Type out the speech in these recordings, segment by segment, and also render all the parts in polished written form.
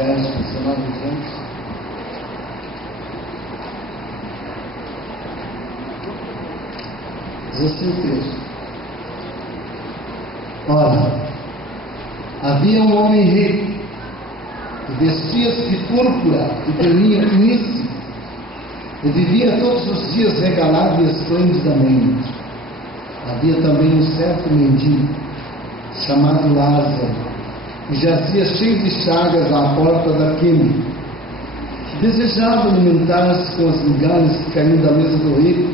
versos 19 e 20. Diz assim o texto: ora, havia um homem rico que vestia-se de púrpura e de linho finíssimo e vivia todos os dias regalado e esplendidamente. Havia também um certo mendigo chamado Lázaro, que jazia cheio de chagas à porta daquele que desejava alimentar-se com as migalhas que caíam da mesa do rico,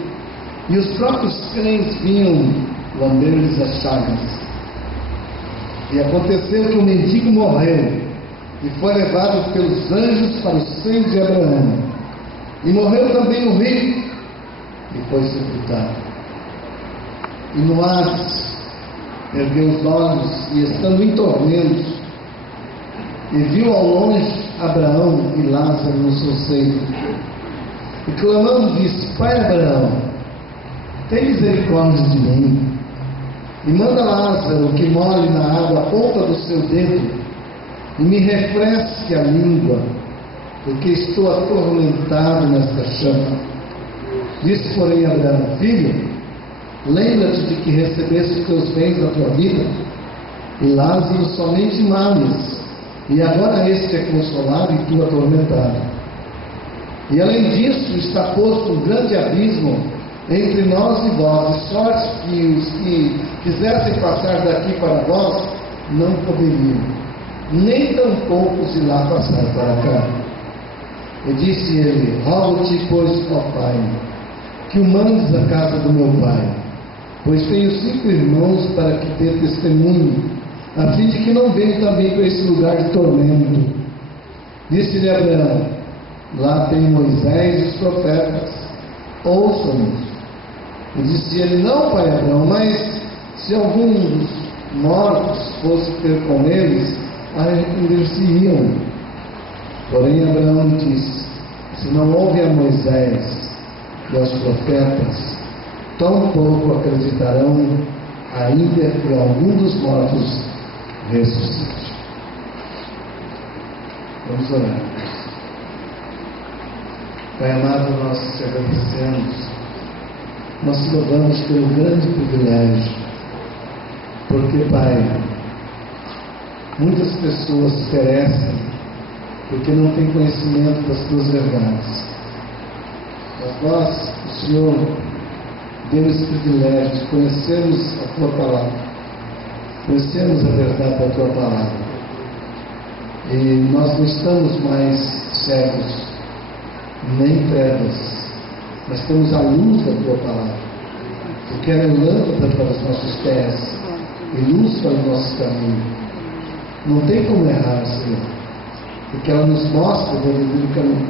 e os próprios cães vinham lamber-lhes as chagas. E aconteceu que o mendigo morreu e foi levado pelos anjos para o seio de Abraão. E morreu também o rico e foi sepultado. E no Hades ergueu os olhos e, estando em tormentos, e viu ao longe Abraão e Lázaro no seu seio. E clamando disse: Pai Abraão, tem misericórdia de mim, e manda Lázaro que molhe na água a ponta do seu dedo e me refresque a língua, porque estou atormentado nesta chama. Disse, porém, Abraão: Filho, lembra-te de que recebeste os teus bens da tua vida, e Lázaro somente males, e agora este é consolado e tu atormentado. E além disso está posto um grande abismo entre nós e vós, de sorte que os que quisessem passar daqui para vós não poderiam, nem tampouco de lá passar para cá. E disse ele: Rogo-te, pois, ó Pai, que o mandes à casa do meu pai, pois tenho 5 irmãos, para que dê testemunho, a fim de que não venham também para esse lugar de tormento. Disse-lhe Abraão: Lá tem Moisés e os profetas, ouçam-nos. E disse ele: Não, pai Abraão, mas se algum dos mortos fosse ter com eles, arrepender-se-iam. Porém Abraão disse: Se não houve a Moisés e aos profetas, tampouco acreditarão, ainda que algum dos mortos ressuscite. Vamos orar. Pai amado, nós te agradecemos, nós te louvamos pelo grande privilégio, porque, Pai, muitas pessoas perecem porque não têm conhecimento das tuas verdades. Mas nós, o Senhor, deu esse privilégio de conhecermos a tua palavra, conhecermos a verdade da tua palavra. E nós não estamos mais cegos, nem trevas, mas temos a luz da tua palavra, porque ela é lâmpada para os nossos pés e luz para o nosso caminho. Não tem como errar, Senhor, porque ela nos mostra o verdadeiro caminho.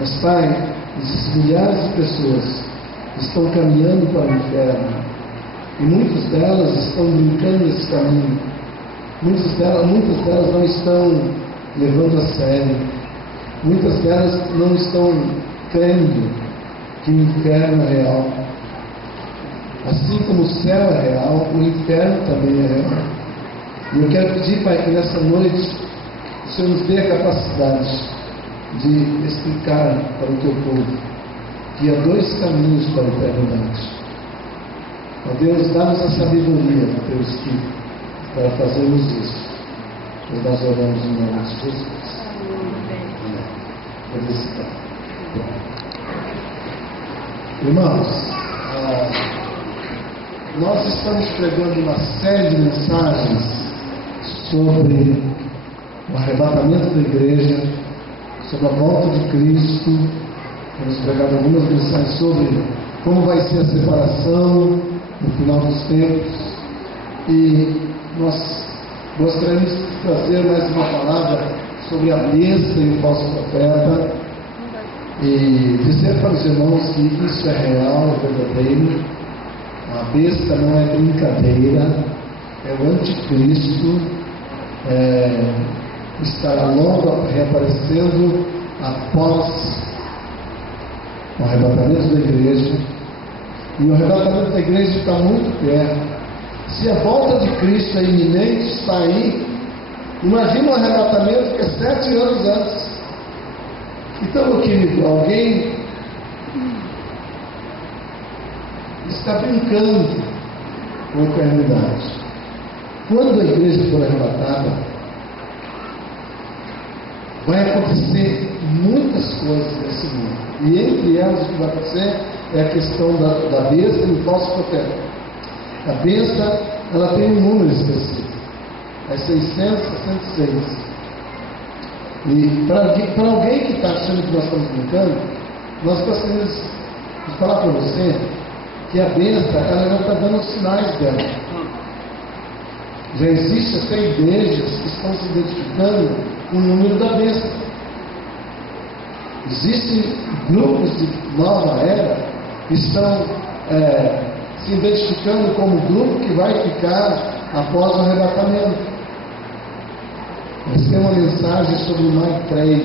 Mas, Pai, existem milhares de pessoas que estão caminhando para o inferno, e muitas delas estão brincando nesse caminho. Muitas delas não estão levando a sério. Muitas delas não estão crendo que o inferno é real. Assim como o céu é real, o inferno também é real. E eu quero pedir, Pai, que nessa noite o Senhor nos dê a capacidade de explicar para o teu povo que há 2 caminhos para a eternidade. Ó Deus, dá-nos a sabedoria do teu Espírito para fazermos isso. E nós oramos em nome de Jesus. Amém. Irmãos, nós estamos pregando uma série de mensagens sobre o arrebatamento da igreja, sobre a volta de Cristo. Temos pregado algumas mensagens sobre como vai ser a separação no final dos tempos, e nós gostaríamos de trazer mais uma palavra sobre a besta e o falso profeta, e dizer para os irmãos que isso é real, é verdadeiro. A besta não é brincadeira, é o anticristo, estará logo reaparecendo após o arrebatamento da igreja, e o arrebatamento da igreja está muito perto. Se a volta de Cristo é iminente, está aí, Imagina um arrebatamento que é 7 anos antes. Então, meu querido, alguém está brincando com a eternidade. Quando a igreja for arrebatada, vai acontecer muitas coisas nesse mundo. E entre elas, o que vai acontecer é a questão da besta e do falso profeta. A besta, ela tem um número específico. É 666. E para alguém que está achando que nós estamos brincando, nós gostaríamos de falar para você que a besta, ela não está dando os sinais dela. Já existem até igrejas que estão se identificando com o número da besta. Existem grupos de nova era que estão se identificando como grupo que vai ficar após o arrebatamento. Eles têm uma mensagem sobre Maitreya.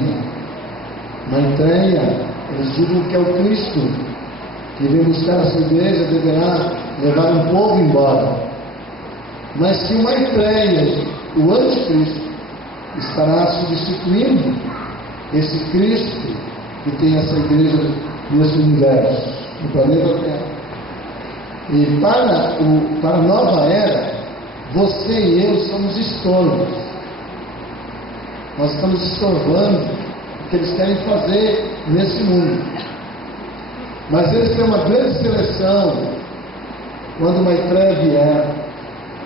Maitreya, eles dizem que é o Cristo que vem buscar a sua igreja, deverá levar um povo embora. Mas que o Maitreya, o anticristo, estará substituindo esse Cristo que tem essa igreja nesse universo, no planeta Terra. E para a nova era, você e eu somos estorvos. Nós estamos estorvando o que eles querem fazer nesse mundo. Mas eles têm uma grande seleção. Quando Maitreya vier,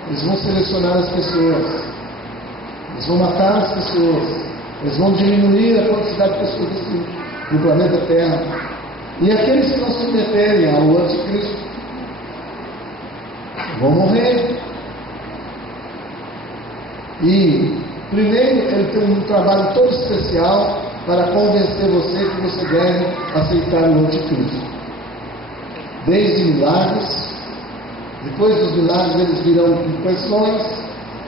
eles vão selecionar as pessoas. Eles vão matar as pessoas. Eles vão diminuir a quantidade de pessoas no planeta Terra. E aqueles que não se meterem ao anticristo vão morrer. E primeiro, ele tem um trabalho todo especial para convencer você que você deve aceitar o anticristo. Desde milagres, depois dos milagres eles virão com pressões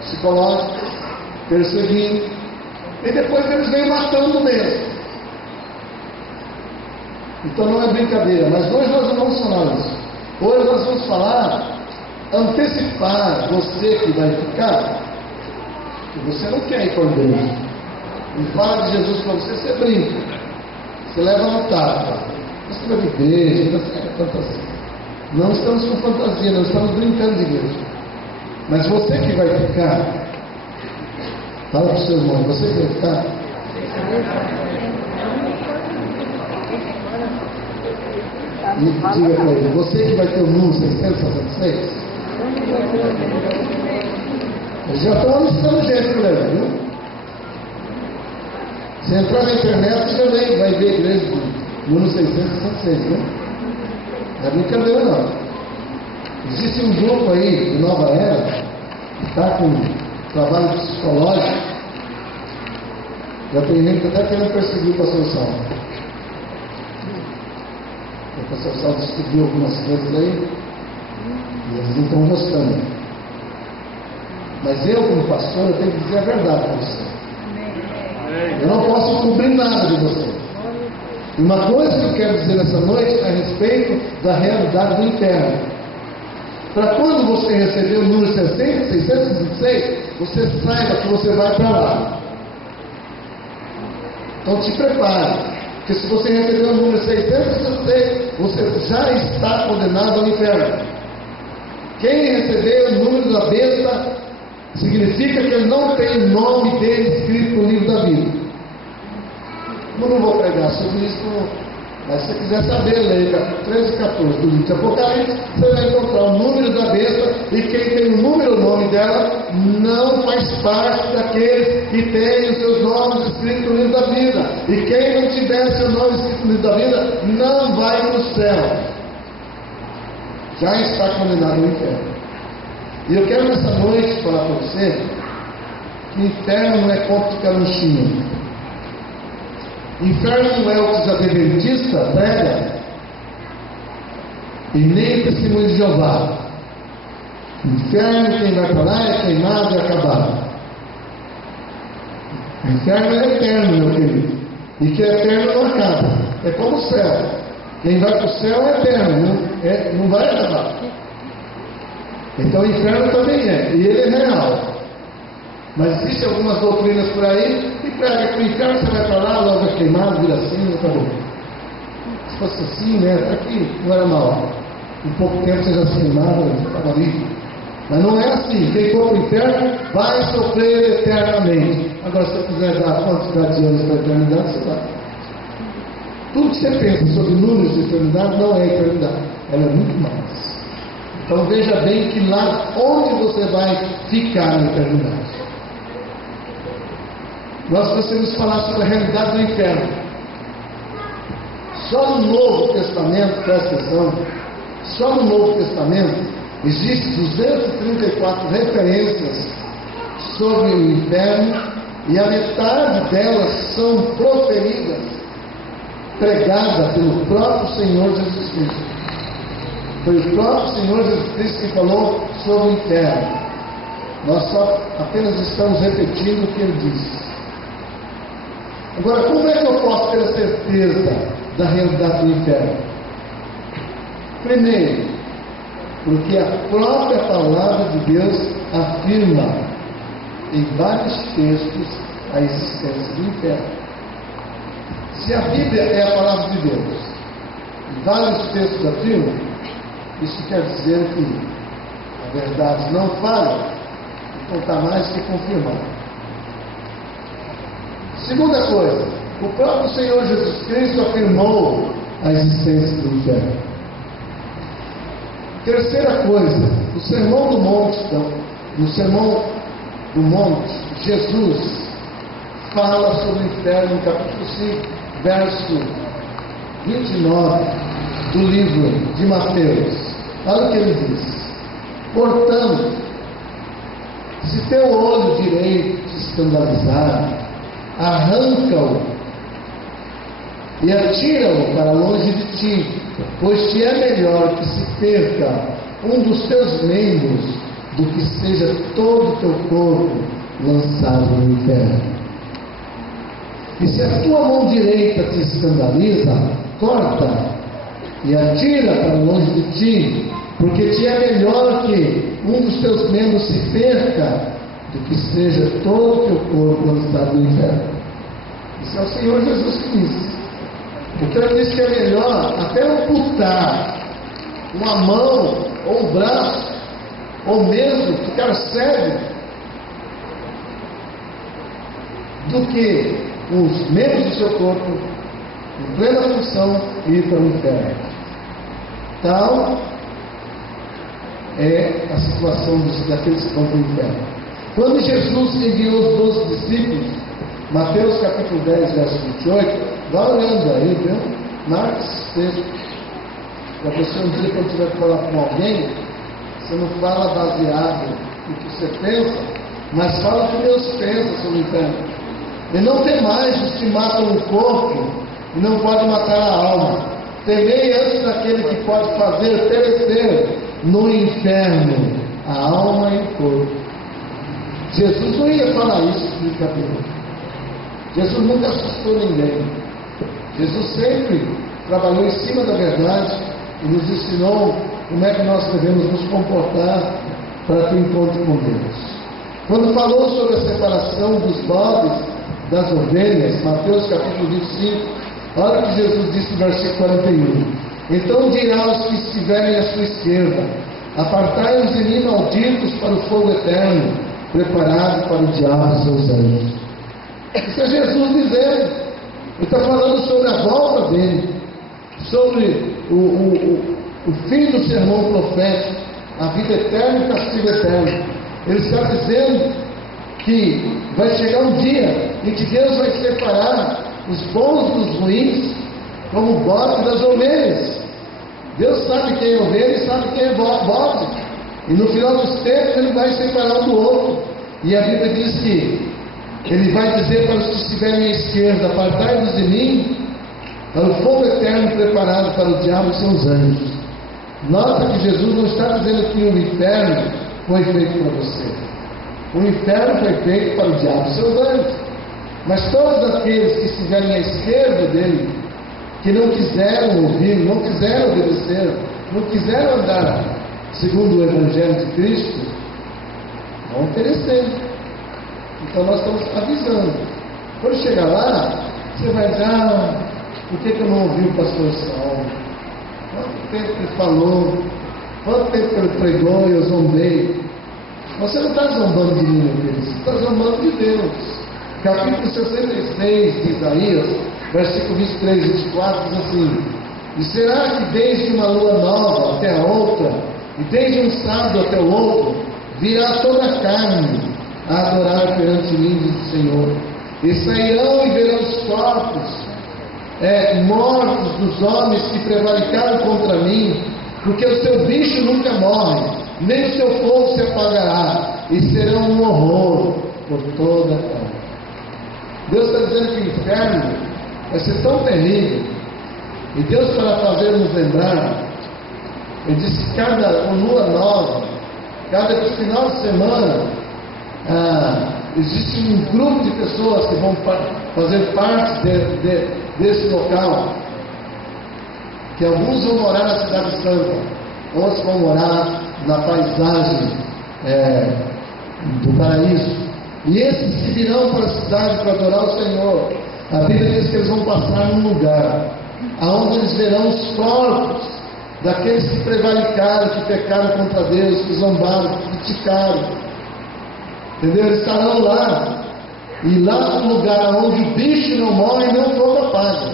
psicológicas, perseguindo, e depois eles vêm matando mesmo. Então não é brincadeira, mas hoje nós não vamos falar isso. Hoje nós vamos falar, antecipar você que vai ficar. E você não quer ir para a igreja. E fala de Jesus para você, você brinca. Você leva no tapa. Você vai de igreja, você é fantasia. Não estamos com fantasia, não estamos brincando de igreja. Mas você que vai ficar, fala para o seu irmão, você que vai ficar. E diga para ele, você que vai ter o número 666. Eles já estão alistando gente para levar, viu? Se entrar na internet, você já vai ver a igreja do número 666, viu? Não é brincadeira, não. Existe um grupo aí de nova era que está com trabalho psicológico. Já tem gente que até querendo perseguir o pastor Salmo. O pastor Salmo descobriu algumas coisas aí e eles não estão gostando. Mas eu, como pastor, eu tenho que dizer a verdade para você. Eu não posso cobrir nada de você. E uma coisa que eu quero dizer nessa noite é a respeito da realidade do inferno. Para quando você receber o número 626, você saiba que você vai para lá. Então te prepare. Porque se você receber o número 626, você já está condenado ao inferno. Quem receber o número da besta, significa que ele não tem o nome dele escrito no livro da vida. Eu não vou pregar sobre isso, mas se você quiser saber, leia capítulo 13 e 14 do livro de Apocalipse, você vai encontrar o número da besta, e quem tem o número, o nome dela, não faz parte daqueles que têm os seus nomes escritos no livro da vida. E quem não tiver seu nome escrito no livro da vida, não vai para o céu. Já está condenado ao inferno. E eu quero nessa noite falar para você que o inferno não é conto de carochinha. Inferno não é o que os adventistas pregam e nem o testemunho de Jeová. Inferno, quem vai para lá é queimado e acabado. Inferno é eterno, meu querido. E que é eterno não acaba. É como o céu. Quem vai para o céu é eterno, não vai acabar. Então o inferno também é, e ele é real. Mas existem algumas doutrinas por aí que pregam que o inferno você vai para lá, logo é queimado, vira assim, acabou. Se fosse assim, né? Aqui não era mal. Em pouco tempo você já se queimava, estava livre. Mas não é assim. Quem for para o inferno vai sofrer eternamente. Agora, se você quiser dar quantidade de anos para a eternidade, você vai. Tudo que você pensa sobre números de eternidade não é eternidade. Ela é muito mais. Então veja bem que lá onde você vai ficar na eternidade. Nós precisamos falar sobre a realidade do inferno. Só no Novo Testamento, presta atenção, só no Novo Testamento existem 234 referências sobre o inferno e a metade delas são proferidas, pregadas pelo próprio Senhor Jesus Cristo. Foi o próprio Senhor Jesus Cristo que falou sobre o inferno. Nós só apenas estamos repetindo o que ele disse. Agora, como é que eu posso ter a certeza da realidade do inferno? Primeiro, porque a própria palavra de Deus afirma em vários textos a existência do inferno. Se a Bíblia é a palavra de Deus, e vários textos afirmam, isso quer dizer que a verdade não falha, então está mais que confirmado. Segunda coisa, o próprio Senhor Jesus Cristo afirmou a existência do inferno. Terceira coisa, no Sermão do Monte, no Sermão do Monte, Jesus fala sobre o inferno no capítulo 5, verso 29 do livro de Mateus. Olha o que ele diz: portanto, se teu olho direito te escandalizar, arranca-o e atira-o para longe de ti, pois te é melhor que se perca um dos teus membros do que seja todo o teu corpo lançado no inferno. E se a tua mão direita te escandaliza, corta e atira para longe de ti, porque te é melhor que um dos teus membros se perca do que seja todo o teu corpo lançado no inferno. Isso é o Senhor Jesus que disse. Então ele diz que é melhor até amputar uma mão ou um braço, ou mesmo ficar cego, do que os membros do seu corpo em plena função ir para o inferno. Tal é a situação daqueles que vão para o inferno. Quando Jesus enviou os 12 discípulos, Mateus capítulo 10, verso 28, vá olhando aí, viu? Marca esse texto. Para você um dia, quando tiver que falar com alguém, você não fala baseado no que você pensa, mas fala o que Deus pensa sobre o inferno. E não temais os que matam o corpo e não podem matar a alma. Temei antes daquele que pode fazer perecer no inferno a alma e o corpo. Jesus não ia falar isso de brincadeira. Jesus nunca assustou ninguém. Jesus sempre trabalhou em cima da verdade e nos ensinou como é que nós devemos nos comportar para ter encontro com Deus. Quando falou sobre a separação dos bodes das ovelhas, Mateus capítulo 25, olha o que Jesus disse no versículo 41. Então dirá aos que estiverem à sua esquerda: apartai-os de mim, malditos, para o fogo eterno, preparado para o diabo e seus anjos. Isso é Jesus dizendo. Ele está falando sobre a volta dele, sobre o fim do sermão profético, a vida eterna e o castigo eterno. Ele está dizendo que vai chegar um dia em que Deus vai separar os bons dos ruins, como o bode das ovelhas. Deus sabe quem é ovelha e sabe quem é bode. E no final dos tempos ele vai separar um do outro. E a Bíblia diz que ele vai dizer para os que estiverem à esquerda: apartai-vos de mim, para o fogo eterno preparado para o diabo e seus anjos. Nota que Jesus não está dizendo que o inferno foi feito para você. O inferno foi feito para o diabo e seus anjos. Mas todos aqueles que estiverem à esquerda dele, que não quiseram ouvir, não quiseram obedecer, não quiseram andar segundo o Evangelho de Cristo, vão perecer. Então nós estamos avisando. Quando chegar lá, você vai dizer, por que eu não ouvi o pastor Saulo? Quanto tempo ele falou? Quanto tempo ele pregou e eu zombei? Você não está zombando de mim, meu querido, você está zombando de Deus. Capítulo 66 de Isaías, versículo 23 e 24, diz assim: e será que desde uma lua nova até a outra, e desde um sábado até o outro, virá toda a carne a adorar perante mim, diz o Senhor, e sairão e verão os corpos mortos dos homens que prevaricaram contra mim, porque o seu bicho nunca morre, nem o seu fogo se apagará, e serão um horror por toda a terra. Deus está dizendo que o inferno vai ser tão terrível, e Deus, para fazer nos lembrar, Ele disse que cada lua nova, cada final de semana, existe um grupo de pessoas que vão fazer parte desse local, que alguns vão morar na cidade santa, outros vão morar na paisagem do paraíso, e esses que virão para a cidade para adorar o Senhor, a Bíblia diz que eles vão passar num lugar aonde eles verão os corpos daqueles que prevaricaram, que pecaram contra Deus, que zombaram, que criticaram, entendeu? Eles estarão lá, e lá no lugar onde o bicho não morre e não o fogo apaga.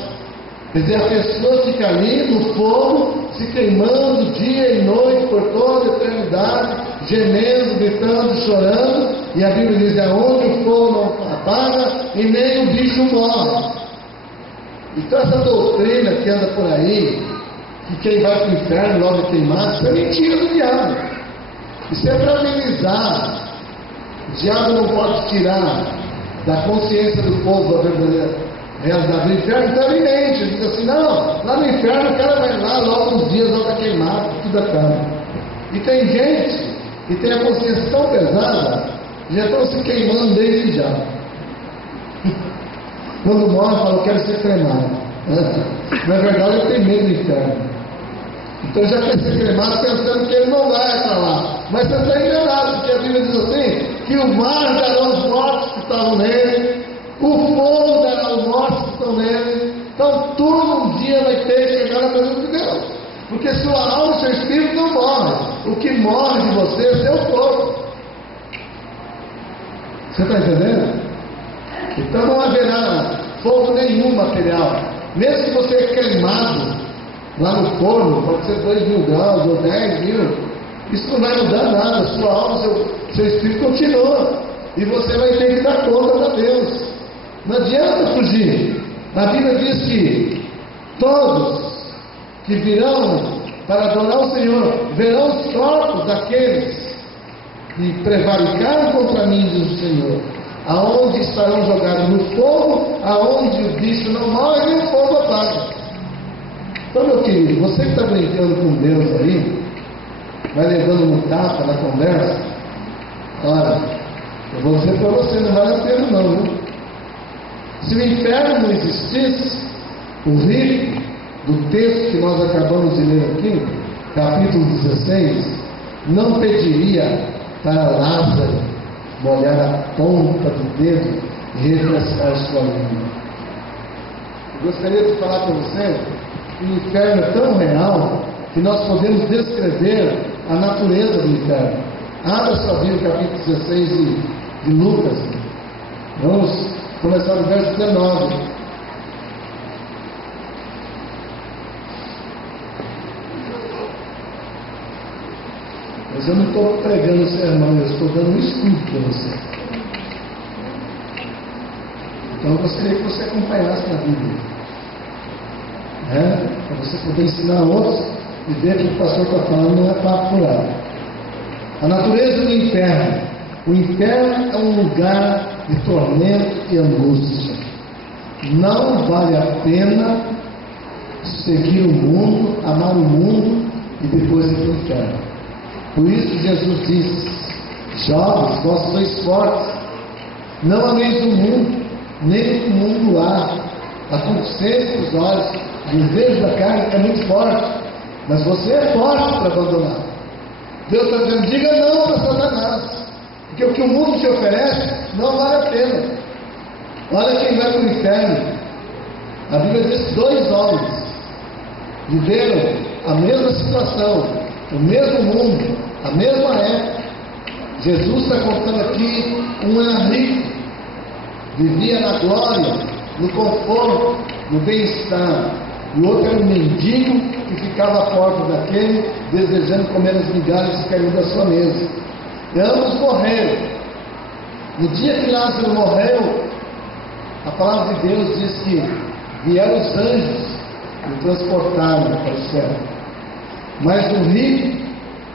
Quer dizer, a pessoa fica ali no fogo, se queimando dia e noite por toda a eternidade, gemendo, gritando, chorando, e a Bíblia diz: onde o fogo não apaga e nem o bicho morre. Então essa doutrina que anda por aí, que quem vai para o inferno logo é queimado, isso é mentira do diabo. Isso é para amenizar. O diabo não pode tirar da consciência do povo a verdadeira realidade do inferno. Então ele mente, ele diz assim: não, lá no inferno o cara vai lá, logo uns dias, logo está queimado, tudo acaba. E tem gente que tem a consciência tão pesada, já estão se queimando desde já. Quando morre, fala: eu quero ser cremado. Na verdade, ele tem medo do inferno. Então já quer ser cremado pensando que ele não vai para lá. Mas você está enganado, porque a Bíblia diz assim: que o mar dará os mortos que estavam nele, o fogo dará os mortos que estão nele. Então tudo um dia vai ter que chegar na presença de Deus. Porque sua alma e seu espírito não morrem. O que morre de você é seu corpo. Você está entendendo? Então não haverá fogo nenhum material. Mesmo que você é queimado lá no forno, pode ser 2.000 graus ou 10.000, isso não vai mudar nada. Sua alma, seu espírito continua. E você vai ter que dar conta para Deus. Não adianta fugir. A Bíblia diz que todos que virão para adorar o Senhor verão os corpos daqueles que prevaricaram contra mim, diz o Senhor, aonde estarão jogados no fogo, aonde o bicho não morre e o fogo apaga. Então, meu querido, você que está brincando com Deus aí, vai levando um tapa na conversa, olha, eu vou dizer para você, não vale a pena não, viu? Se o inferno não existisse, o rico do texto que nós acabamos de ler aqui, capítulo 16, não pediria para Lázaro molhar a ponta do dedo e refrescar sua língua. Eu gostaria de falar para você que o inferno é tão real que nós podemos descrever a natureza do inferno. Abra sua Bíblia, capítulo 16 de Lucas. Vamos começar no verso 19. Mas eu não estou pregando o sermão, eu estou dando um estudo para você. Então eu gostaria que você acompanhasse na Bíblia, para você poder ensinar outros e ver que o pastor está falando não é papo furado. A natureza do inferno. O inferno é um lugar de tormento e angústia. Não vale a pena seguir o mundo, amar o mundo e depois ir para o inferno. Por isso Jesus disse: jovens, vós sois fortes, não ameis o mundo, nem o mundo há. A concupiscência dos olhos, o desejo da carne é muito forte, mas você é forte para abandonar. Deus está dizendo: diga não para Satanás, porque o que o mundo te oferece não vale a pena. Olha quem vai para o inferno. A Bíblia diz: 2 homens viveram a mesma situação, o mesmo mundo, a mesma época. Jesus está contando aqui: um era rico, vivia na glória, no conforto, no bem-estar, e o outro era um mendigo que ficava à porta daquele, desejando comer as migalhas que caíam da sua mesa. E ambos morreram. No dia que Lázaro morreu, a palavra de Deus diz que vieram os anjos e o transportaram para o céu. Mas o rico,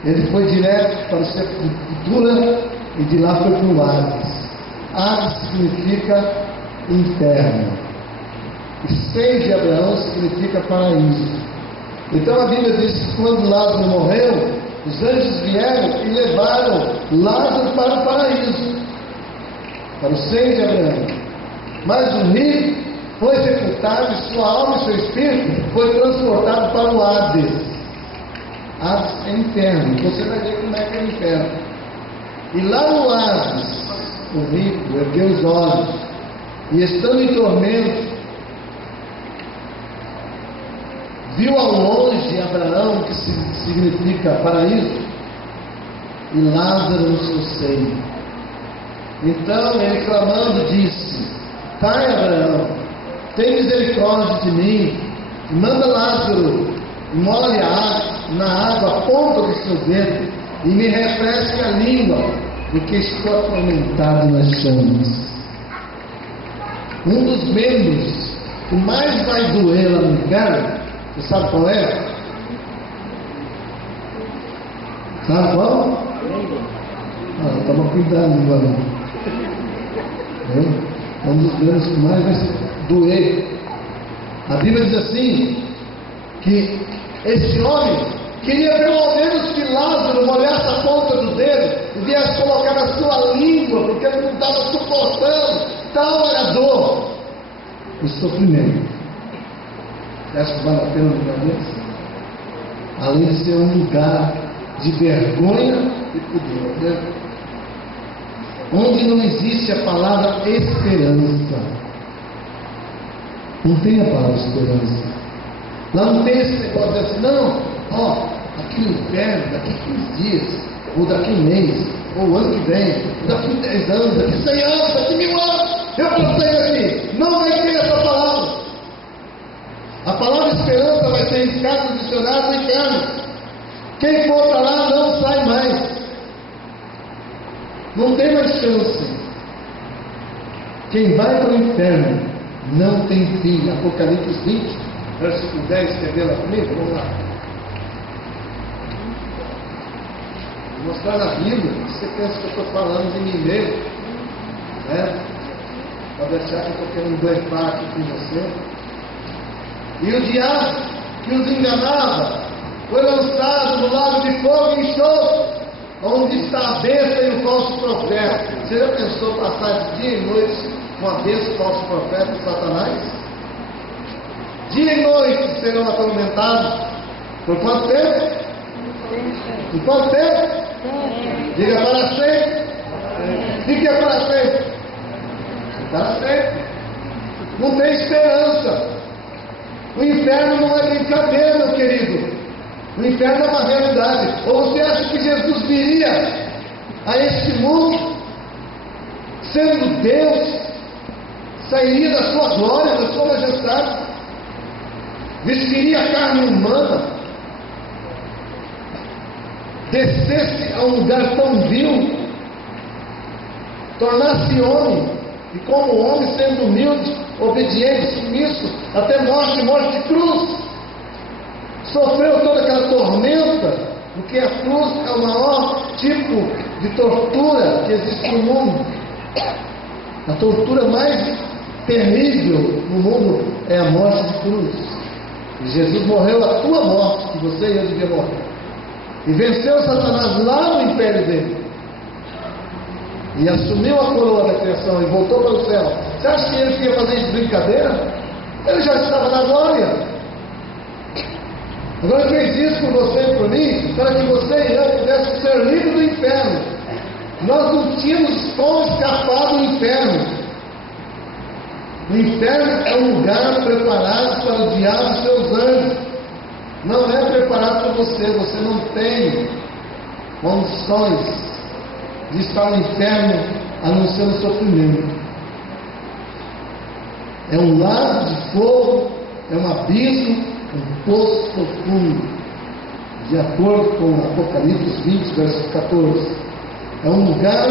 ele foi direto para o sepultura e de lá foi para o Hades. Hades significa inferno. E seio de Abraão significa paraíso. Então a Bíblia diz que quando Lázaro morreu, os anjos vieram e levaram Lázaro para o paraíso, para o seio de Abraão. Mas o rico foi sepultado e sua alma e seu espírito foi transportado para o Hades. Hades é inferno. Você vai ver como é que é o inferno. E lá no Hades, o rico ergueu os olhos e, estando em tormento, viu ao longe Abraão, que significa paraíso, e Lázaro no seu seio. Então ele, clamando, disse: Pai Abraão, tem misericórdia de mim, e manda Lázaro molhe na água a ponta do seu dedo e me refresque a língua, porque estou atormentado nas chamas. Um dos membros que mais vai doer lá no inferno, você sabe qual é? Sabe qual? Toma cuidado agora. Um dos membros que mais vai doer. A Bíblia diz assim, que esse homem queria pelo menos que Lázaro molhasse a ponta do dedo e viesse colocar na sua língua, porque ele não estava suportando, tal era a dor, o sofrimento. Você acha que vale a pena um lugar desse? Além de ser um lugar de vergonha e pudor, né? Onde não existe a palavra esperança. Não tem a palavra esperança. Lá não tem esse negócio de assim, não, aqui no inferno, daqui 15 dias, ou daqui um mês, ou ano que vem, ou daqui 10 anos, daqui 100 anos, daqui 1000 anos, eu plantei aqui. Não vai ter essa palavra. A palavra esperança vai ser riscada no dicionário do inferno. Quem for para lá não sai mais. Não tem mais chance. Quem vai para o inferno não tem fim. Apocalipse 20, versículo 10, quer ver lá comigo? Vamos lá. Vou mostrar na Bíblia. Você pensa que eu estou falando de mim mesmo, né? Pode achar que eu estou querendo blefar aqui com você. E o diabo que os enganava foi lançado no lago de fogo e enxofre, onde está a besta e o falso profeta. Você já pensou passar dia e noite com a besta, o falso profeta e Satanás? Dia e noite serão atormentados. Por quanto tempo? Por quanto tempo? Diga para sempre. O que é para sempre? Para sempre. Não tem esperança. O inferno não é brincadeira, meu querido. O inferno é uma realidade. Ou você acha que Jesus viria a este mundo, sendo Deus, sairia da sua glória, da sua majestade, vestiria a carne humana, descesse a um lugar tão vil, tornasse homem, e como homem, sendo humilde, obediente, submisso, até morte de cruz, sofreu toda aquela tormenta, porque a cruz é o maior tipo de tortura que existe no mundo. A tortura mais terrível no mundo é a morte de cruz. E Jesus morreu a tua morte, que você e eu devia morrer, e venceu Satanás lá no império dele, e assumiu a coroa da criação e voltou para o céu. Você acha que ele ia fazer isso de brincadeira? Ele já estava na glória. Agora fez isso por você e por mim, para que você e eu pudéssemos ser livres do inferno. Nós não tínhamos como escapar do inferno. O inferno é um lugar preparado para o diabo e seus anjos. Não é preparado para você. Você não tem condições de estar no inferno a não ser no sofrimento. É um lago de fogo, é um abismo, um poço profundo, de acordo com Apocalipse 20, verso 14. É um lugar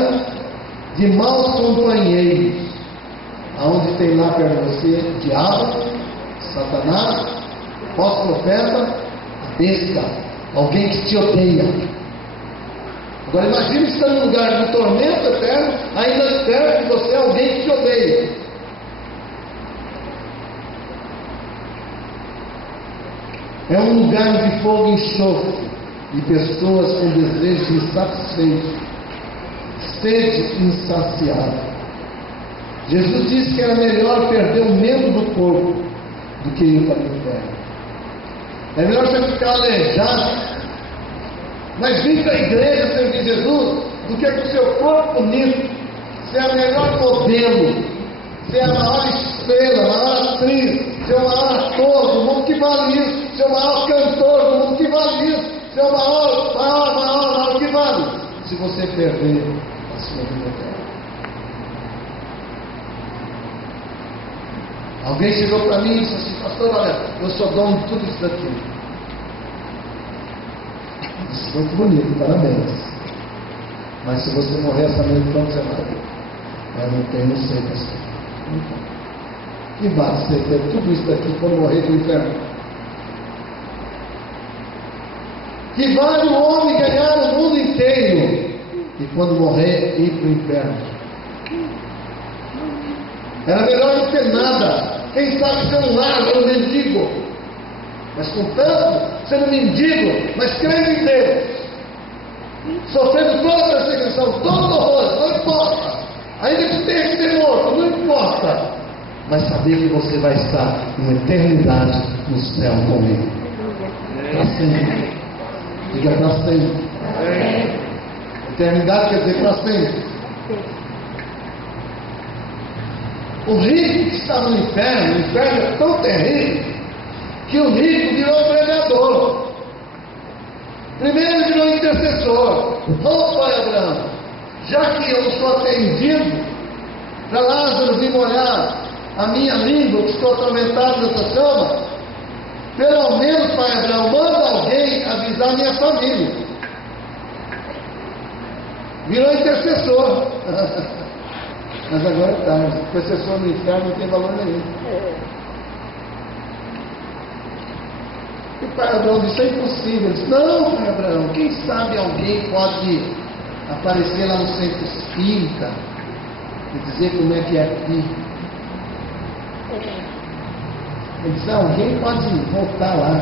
de maus companheiros, aonde tem lá perto de você diabo, Satanás, falso profeta, a besta, alguém que te odeia. Agora imagine estar num lugar de tormento eterno, ainda perto de você alguém que te odeia. É um lugar de fogo e enxofre, de pessoas com desejos insatisfeitos, sede insaciável. Jesus disse que era melhor perder um membro do corpo do que ir para o inferno. É melhor você ficar aleijado, mas vir para a igreja servir Jesus, do que com o seu corpo bonito, ser a melhor modelo, ser a maior estrela, a maior atriz, ser o maior ator do mundo, que vale isso, ser o maior cantor do mundo, que vale isso, ser o maior, que vale, se você perder a sua vida eterna. Alguém chegou para mim e disse assim: pastor, olha, eu sou dono de tudo isso daqui. Isso é muito bonito, parabéns. Mas se você morrer essa noite, então você vai. Eu não tenho, não sei, pastor. Que vale você ter tudo isso daqui quando morrer do inferno? Que vale o homem ganhar o mundo inteiro e quando morrer ir para o inferno? Era melhor não ter nada. Quem sabe ser um largo, um mendigo, mas contanto sendo mendigo, mas crendo em Deus, sofrendo toda a perseguição, todo horror, não importa, ainda que tenha que ser morto, não importa, mas saber que você vai estar em eternidade no céu com Ele, para sempre. Diga para sempre. Eternidade quer dizer para sempre. O rico que está no inferno, o inferno é tão terrível que o rico virou pregador. Primeiro ele virou intercessor. Ô pai Abraão, já que eu não sou atendido, para Lázaro vir molhar a minha língua, que estou atormentado nessa chama, pelo menos, pai Abraão, manda alguém avisar minha família. Virou intercessor. Mas agora é tarde. O intercessor no inferno não tem valor nenhum. E o pai Abraão disse: é impossível. Ele disse: não, pai Abraão, quem sabe alguém pode aparecer lá no centro espírita e dizer como é que é aqui. Ele disse: alguém pode voltar lá.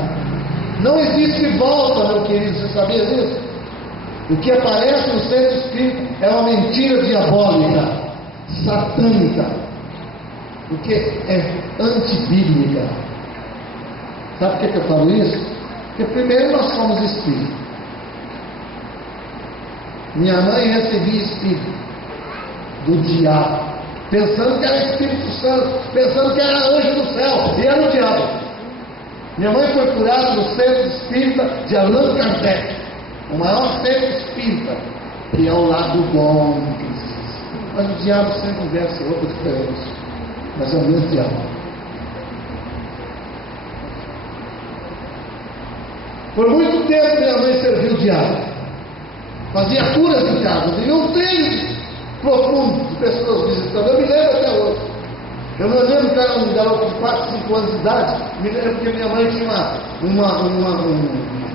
Não existe volta, meu querido, você sabia disso? O que aparece no centro espírita é uma mentira diabólica, satânica, porque é antibíblica. Sabe por que eu falo isso? Porque primeiro nós somos espíritos. Minha mãe recebia espírito do diabo, pensando que era Espírito Santo, pensando que era anjo do céu, e era o diabo. Minha mãe foi curada no centro espírita de Allan Kardec, o maior centro espírita, que é o lado bom. Mas o diabo sempre conversa outra diferente, mas é o mesmo diabo. Por muito tempo minha mãe serviu o diabo, fazia curas em casa, e um treino profundo de pessoas visitando. Eu me lembro até hoje. Eu me lembro que era um garoto de 4, 5 anos de idade. Me lembro porque minha mãe tinha uma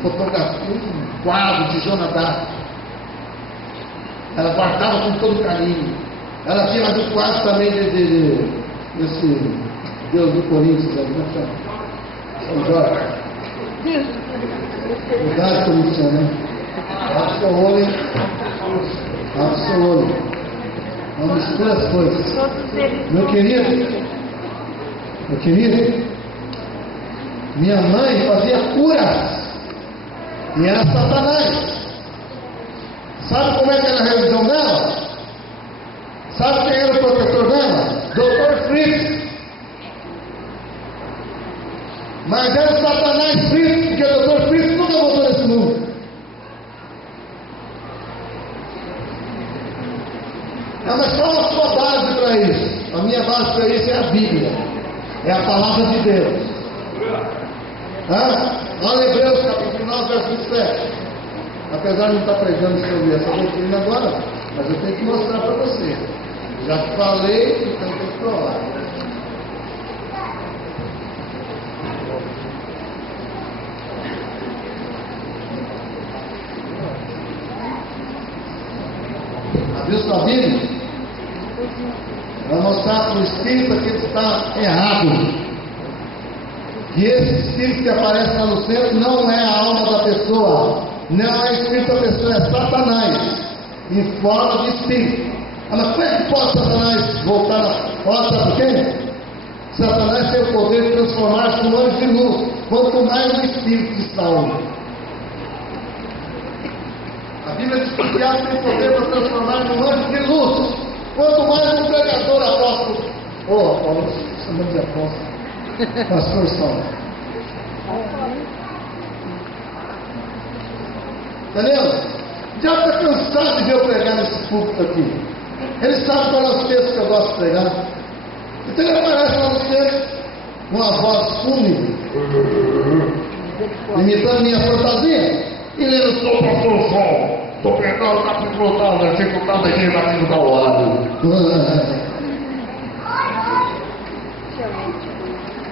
fotografia, um quadro de Joana d'Arc. Ela guardava com todo carinho. Ela tinha mais um quadro também desse Deus do Corinthians, como chama? São Jorge. Verdade, Corinthians, né? Absolole. Não mistura as coisas. Meu querido, minha mãe fazia curas e era Satanás. Sabe como é que era a religião dela? Sabe quem era o protetor dela? Dr. Fritz. Mas era o Satanás Fritz, porque o Dr. Fritz nunca voltou nesse mundo. Mas qual a sua base para isso? A minha base para isso é a Bíblia. É a palavra de Deus. Olha Hebreus capítulo 9, verso 27. Apesar de não estar pregando sobre essa doutrina agora, mas eu tenho que mostrar para você. Já te falei, então tem que provar. Abriu sua Bíblia? Vai mostrar para o Espírito que ele está errado. Que esse Espírito que aparece lá no centro não é a alma da pessoa. Não é o Espírito da pessoa, é Satanás. Em forma de Espírito. Mas como é que pode Satanás voltar? Olha, sabe por quê? Satanás tem o poder de transformar-se num anjo de luz. Quanto mais o Espírito de Saul. A Bíblia diz que o diabo tem poder para transformar num anjo de luz. Quanto mais um pregador apóstolo. Apóstolo, chamando de apóstolo. Pastor Saulo. Entendeu? O diabo está cansado de ver eu pregar nesse púlpito aqui. Ele sabe qual é o texto que eu gosto de pregar. Então ele aparece lá no texto com uma voz fúnebre, imitando minha fantasia. E lendo só o pastor Sol. Estou pregando o capítulo tal, versículo tal, daquele capítulo tal lado.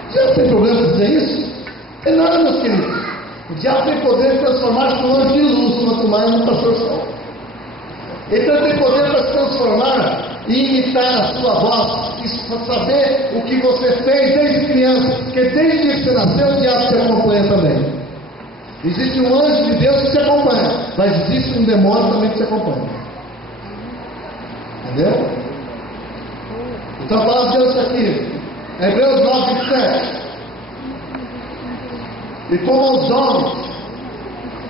O diabo tem problema de dizer isso? Tem nada, meus queridos. O diabo tem poder de transformar-se num anjo de luz, quanto mais no pastor Sol. Então ele tem poder para se transformar e imitar a sua voz, para saber o que você fez desde criança, porque desde que você nasceu o diabo te acompanha também. Existe um anjo de Deus que te acompanha, mas existe um demônio também que te acompanha. Entendeu? Então a palavra de Deus aqui, Hebreus 9, 27. E como aos homens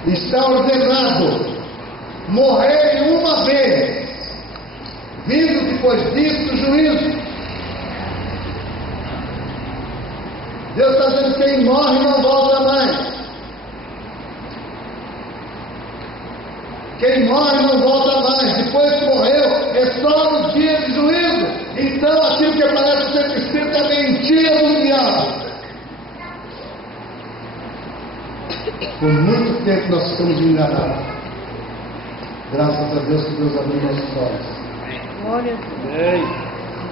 está ordenado morrerem uma vez, vindo depois disso o juízo. Deus está dizendo que quem morre não volta mais. Quem morre não volta mais. Depois que morreu, é só no dia de juízo. Então aquilo que aparece ser escrito é mentira do diabo. Por muito tempo nós estamos enganados. Graças a Deus que Deus abriu nossos olhos. Glória a Deus.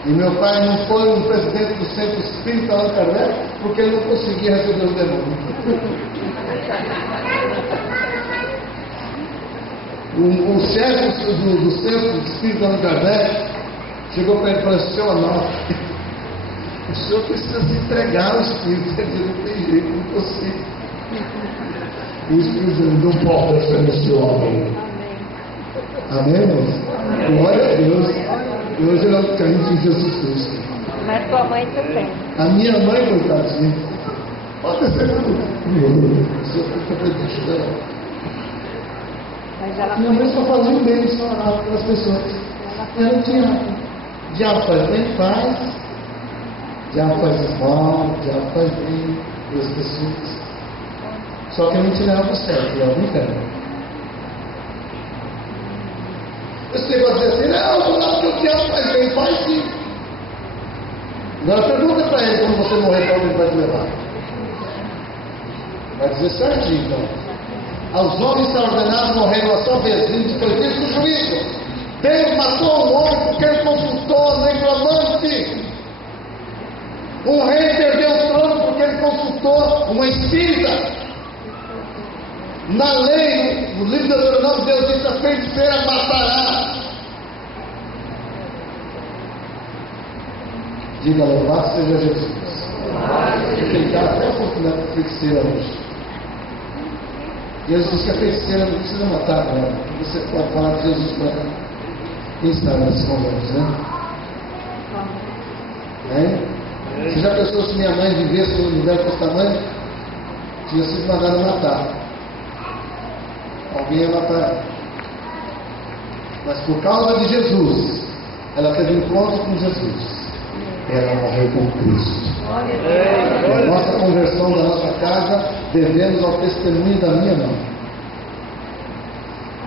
E meu pai não foi um presidente do Centro Espírita Allan Kardec porque ele não conseguia receber os demônios. O chefe do Centro Espírita Allan Kardec chegou para ele e falou assim: senhor, não, o senhor precisa se entregar ao Espírito. Ele disse: não tem jeito, não consigo. O Espírito não pode defender esse homem. Amém, irmãos? Glória a Deus. E hoje ele é um crente em Jesus Cristo. Mas tua mãe também. A minha mãe, coitadinha, pode ter certeza. O senhor fica acreditando. Mas ela Minha mãe só fazia o bem, só orava pelas pessoas. Ela não tinha nada. O diabo faz bem, faz. O diabo faz mal, o diabo faz bem pelas pessoas. Só que a gente leva o certo, leva o inferno. Esse negócio de dizer assim: não, não, porque o diabo faz bem, faz sim. Agora pergunta para ele quando você morrer, para onde ele vai te levar. Vai dizer certinho, então. Aos homens está ordenado morrer uma só vez, e depois disso o juízo. Deus matou um homem porque ele consultou o necromante. Um rei perdeu o trono porque ele consultou uma espírita. Na lei, no livro de Deuteronômio, Deus diz: a feiticeira matará. Diga: louvado seja Jesus. Tem cara até um pouco da feiticeira hoje. Jesus diz que a feiticeira não precisa matar ela. Você pode falar de Jesus para ela. Quem está nessas conversas, né? Você já pensou se minha mãe vivesse no Velho Testamento? Tinha sido mandado matar. Alguém ia matar ela. Mas por causa de Jesus, ela teve encontro com Jesus. Ela morreu com Cristo. A nossa conversão da nossa casa devemos ao testemunho da minha mãe.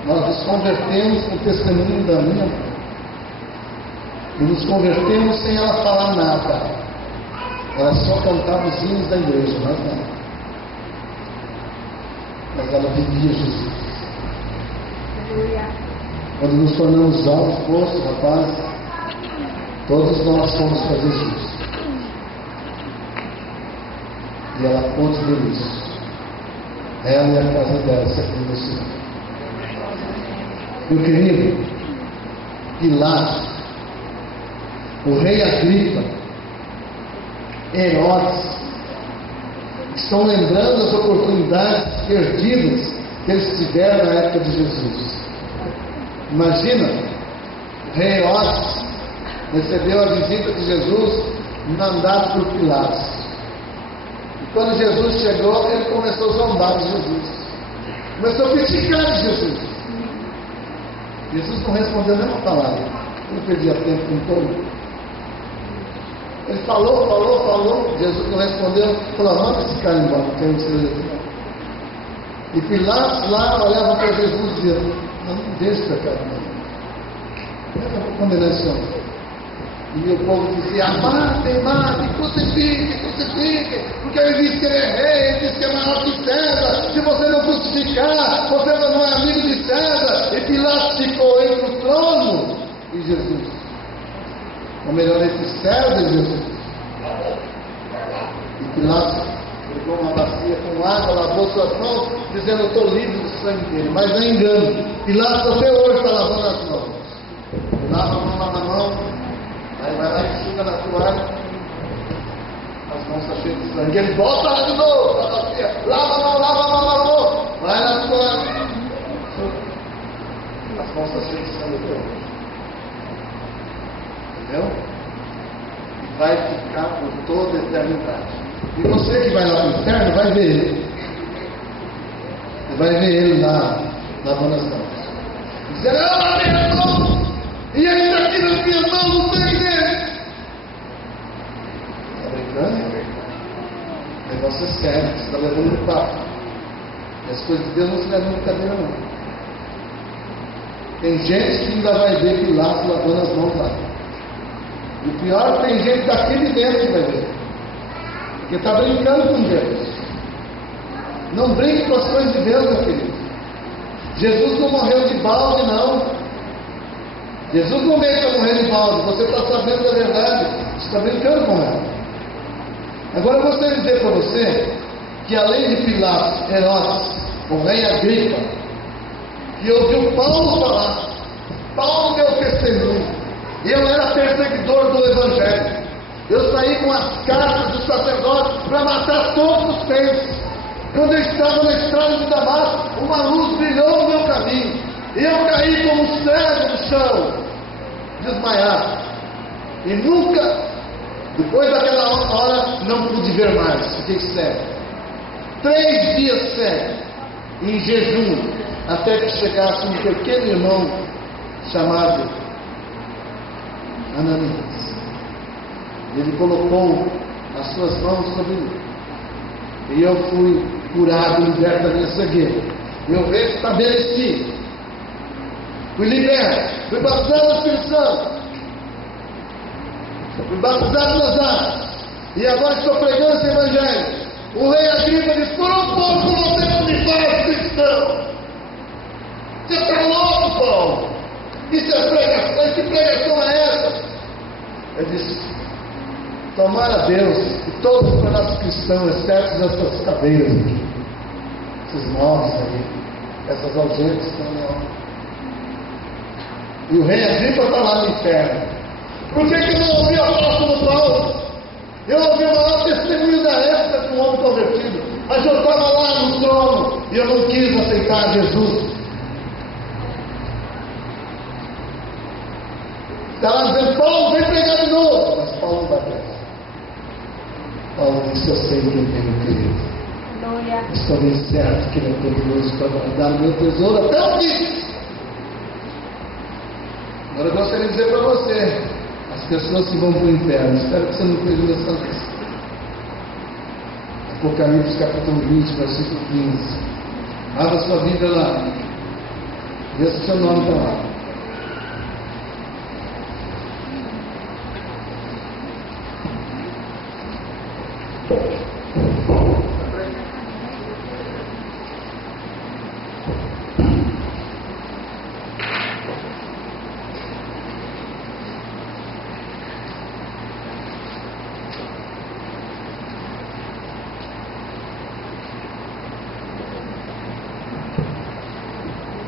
Nós nos convertemos com o testemunho da minha mãe. E nos convertemos sem ela falar nada. Ela só cantava os hinos da igreja, mas não. Mas ela vivia Jesus. Quando nos tornamos altos, moços, rapazes, todos nós fomos para Jesus. E ela continua isso. Ela e a casa dela se conheceram. Meu querido, Pilatos, o rei Agripa, Herodes, estão lembrando as oportunidades perdidas que eles tiveram na época de Jesus. Imagina, o rei Herodes recebeu a visita de Jesus mandado por Pilatos. E quando Jesus chegou, ele começou a zombar de Jesus. Começou a criticar de Jesus. Jesus não respondeu nenhuma palavra. Não perdia tempo com todo. Ele falou. Jesus não respondeu. Falou, manda esse cara embora, não quero ser aqui. E Pilatos lá olhava para Jesus e dizia, não deixa esse pecado não. Eu vou condenar esse homem. E o povo dizia, matem, crucifiquem, porque ele disse que ele é rei, ele disse que é maior que César. Se você não crucificar, você não é amigo de César. E Pilatos ficou entre o trono e Jesus. Ou melhor, entre César e Jesus. E Pilatos pegou uma bacia com água, lavou suas mãos, dizendo, eu estou livre do sangue dele. Mas não engano, Pilatos até hoje está lavando as mãos. Lava a mão. Aí vai lá e enxuga na toalha, as mãos estão cheias de sangue. Ele volta lá de novo, lava a mão, vai na toalha, as mãos estão cheias de sangue até hoje. Entendeu? E vai ficar por toda a eternidade. E você que vai lá para o inferno, vai ver ele. Você vai ver ele lá, lavando as mãos. Dizendo, eu lavei as mãos! E ele está aqui nas minhas mãos, não sangue dele. Está brincando? O negócio é sério, você está levando no papo. E as coisas de Deus não se levam em brincadeira, não. Tem gente que ainda vai ver Pilatos lavando as mãos lá. E o pior, tem gente daqui de dentro que vai ver. Porque está brincando com Deus. Não brinque com as coisas de Deus, meu querido. Jesus não morreu de balde, não. Jesus não veio para morrer de balde, você está sabendo da verdade, você está brincando com ela. Agora eu gostaria de dizer para você que além de Pilatos, Herodes, o rei Agripa, que ouviu Paulo falar, Paulo deu testemunho, eu era perseguidor do Evangelho, eu saí com as cartas dos sacerdotes para matar todos os crentes. Quando eu estava na estrada de Damasco, uma luz brilhou no meu caminho, e eu caí como um cego no chão, desmaiado. E nunca, depois daquela hora, não pude ver mais. Fiquei cego. 3 dias cego, em jejum, até que chegasse um pequeno irmão chamado Ananias. Ele colocou as suas mãos sobre mim. E eu fui curado, liberto da minha cegueira. Eu restabeleci. Fui liberto, fui batizado no Espírito Santo, fui batizado nas águas, e agora estou pregando esse Evangelho. O rei Agripa diz, por um pouco você não me faz cristão. Você está louco, Paulo? Isso é pregação, que pregação é essa? Eu disse, tomara Deus que todos os nossos cristãos, exceto essas cadeiras aqui, esses nós aí, essas algemas estão lá. E o rei Agripa está lá no inferno. Por que eu não ouvi o apóstolo Paulo? Eu ouvi o maior testemunho da época de um homem convertido. Mas eu estava lá no trono e eu não quis aceitar Jesus. Está lá dizendo, Paulo, vem pregar de novo. Mas Paulo não dá pressa. Paulo disse, eu sei quem tenho querido. Estou bem certo que ele é poderoso para guardar o meu tesouro até o fim. Agora eu gostaria de dizer para você, as pessoas que vão para o inferno, espero que você não esteja nessa lista. Apocalipse capítulo 20, versículo 15. Abra sua Bíblia lá. Vê se o seu nome está lá.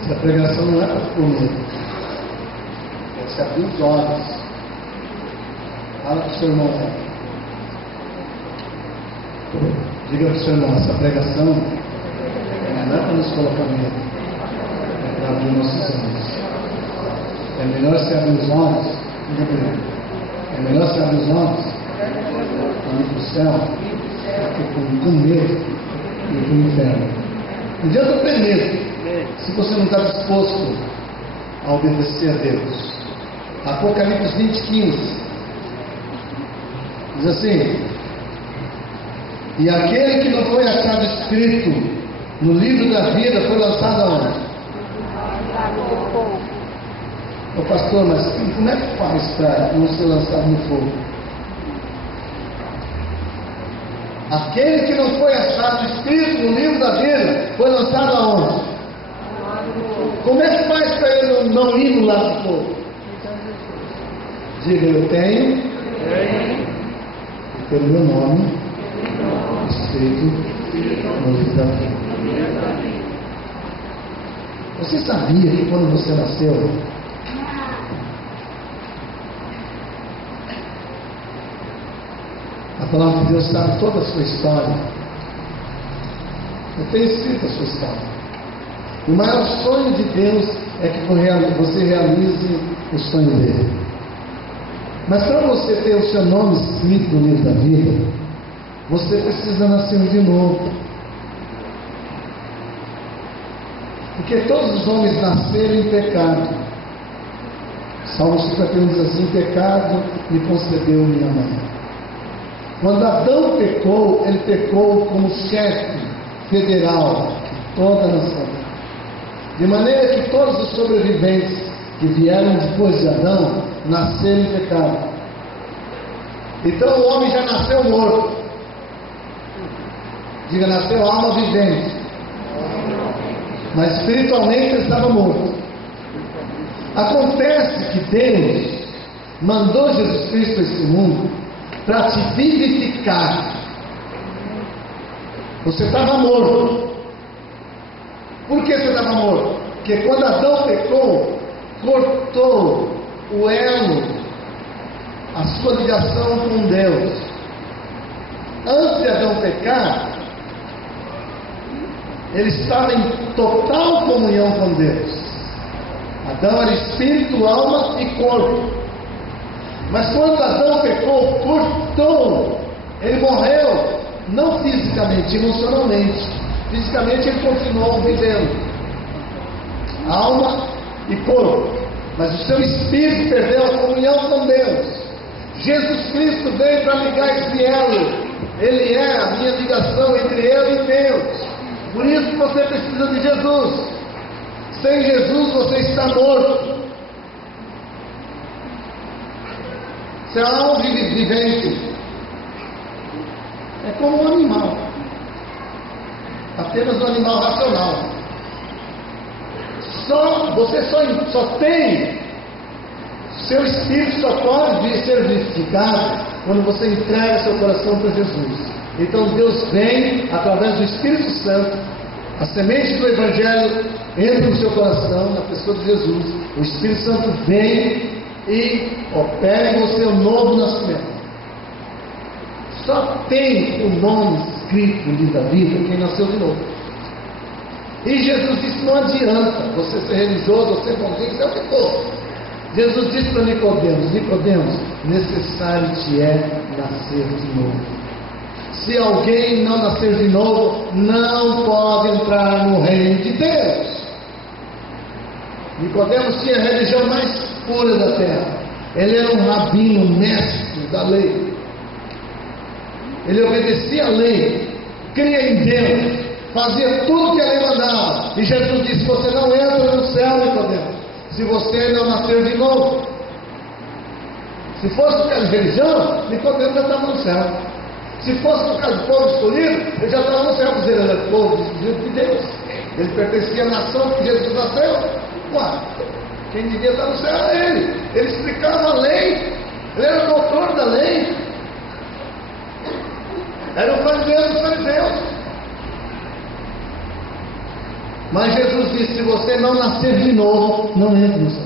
Essa pregação não é para comer, é para se abrir os olhos. Fala para o seu irmão. Diga para o seu irmão, essa pregação não é para nos colocar medo, é para abrir nossos olhos. É melhor se abrir os olhos, é melhor se abrir os olhos para ir para o céu, do que com medo e para o inferno. Não adianta ter medo se você não está disposto a obedecer a Deus. Apocalipse 20, 15 diz assim: e aquele que não foi achado escrito no livro da vida foi lançado aonde? Ô pastor, mas como é que faz para não ser lançado no fogo? Aquele que não foi achado escrito no livro da vida foi lançado aonde? Como é que faz para ele não ir no lado do fogo? Diga, eu tenho pelo meu nome escrito no livro da vida. Você sabia que quando você nasceu, a palavra de Deus sabe toda a sua história? Eu tenho escrito a sua história. O maior sonho de Deus é que você realize o sonho dele. Mas para você ter o seu nome escrito no livro da vida, você precisa nascer de novo. Porque todos os homens nasceram em pecado. Salmo 51 diz assim: pecado me concedeu minha mãe. Quando Adão pecou, ele pecou como chefe federal de toda a nação. De maneira que todos os sobreviventes que vieram depois de Adão nasceram em pecado. Então o homem já nasceu morto. Diga, nasceu alma vivente. Mas espiritualmente ele estava morto. Acontece que Deus mandou Jesus Cristo a esse mundo para te vivificar. Você estava morto. Por que você estava morto? Porque quando Adão pecou, cortou o elo, a sua ligação com Deus. Antes de Adão pecar, ele estava em total comunhão com Deus. Adão era espírito, alma e corpo. Mas quando Adão pecou, cortou. Ele morreu, não fisicamente, emocionalmente. Fisicamente ele continuou vivendo, alma e corpo, mas o seu espírito perdeu a comunhão com Deus. Jesus Cristo veio para ligar esse elo. Ele é a minha ligação entre eu e Deus. Por isso que você precisa de Jesus. Sem Jesus você está morto. Você é alma vivente. É como um animal. Apenas um animal racional. Você só tem, seu espírito só pode ser vivificado quando você entrega seu coração para Jesus. Então Deus vem através do Espírito Santo, a semente do Evangelho entra no seu coração, na pessoa de Jesus. O Espírito Santo vem e opera em você um novo nascimento. Só tem o nome escrito no livro da vida quem nasceu de novo. E Jesus disse: não adianta você ser religioso, você bonzinho, você é o que for. Jesus disse para Nicodemos: Nicodemos, necessário te é nascer de novo. Se alguém não nascer de novo, não pode entrar no reino de Deus. Nicodemos tinha a religião mais pura da terra. Ele era um rabino, mestre da lei. Ele obedecia a lei, cria em Deus, fazia tudo que a lei mandava. E Jesus disse: você não entra no céu, Nicodemo, se você não nascer de novo. Se fosse por causa de religião, Nicodemo já estava no céu. Se fosse por causa do povo escolhido, ele já estava no céu, porque ele era povo de Deus. Ele pertencia à nação que Jesus nasceu. Ué, quem devia estar no céu era ele. Ele explicava a lei, ele era o doutor da lei. Era o fariseu dos fariseus. Mas Jesus disse: se você não nascer de novo, não entra no céu.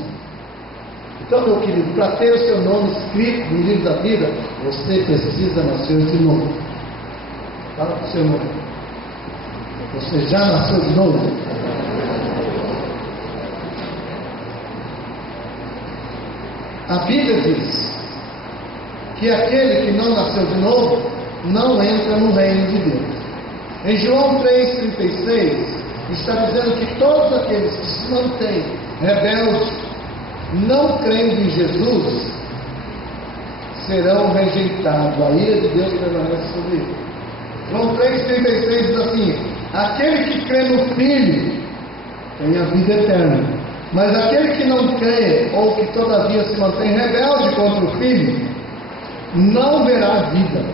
Então, meu querido, para ter o seu nome escrito no livro da vida, você precisa nascer de novo. Fala para o seu nome: você já nasceu de novo? A Bíblia diz que aquele que não nasceu de novo não entra no reino de Deus. Em João 3,36 está dizendo que todos aqueles que se mantêm rebeldes, não crendo em Jesus, serão rejeitados. A ira de Deus permanece sobre ele. João 3,36 diz assim: aquele que crê no Filho tem a vida eterna, mas aquele que não crê, ou que todavia se mantém rebelde contra o Filho, não verá a vida,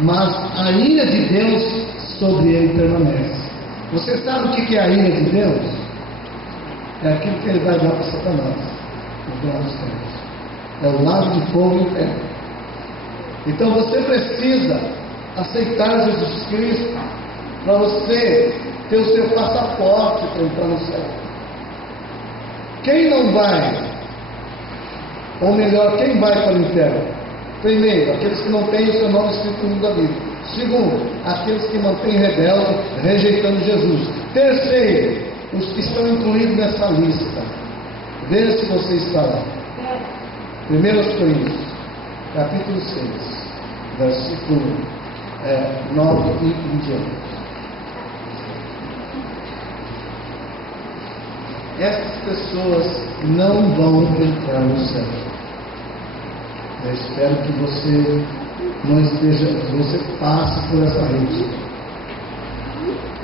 mas a ira de Deus sobre ele permanece. Você sabe o que é a ira de Deus? É aquilo que ele vai dar para Satanás no final dos tempos. É o lago de fogo e inferno. Então você precisa aceitar Jesus Cristo para você ter o seu passaporte para entrar no céu. Quem não vai, ou melhor, quem vai para o inferno? Primeiro, aqueles que não têm o seu nome escrito no livro da vida. Segundo, aqueles que mantêm rebelde, rejeitando Jesus. Terceiro, os que estão incluídos nessa lista. Veja se você está lá. 1 Coríntios, capítulo 6, versículo 9 e em diante. Essas pessoas não vão entrar no céu. Eu espero que você não esteja, que você passe por essa rede.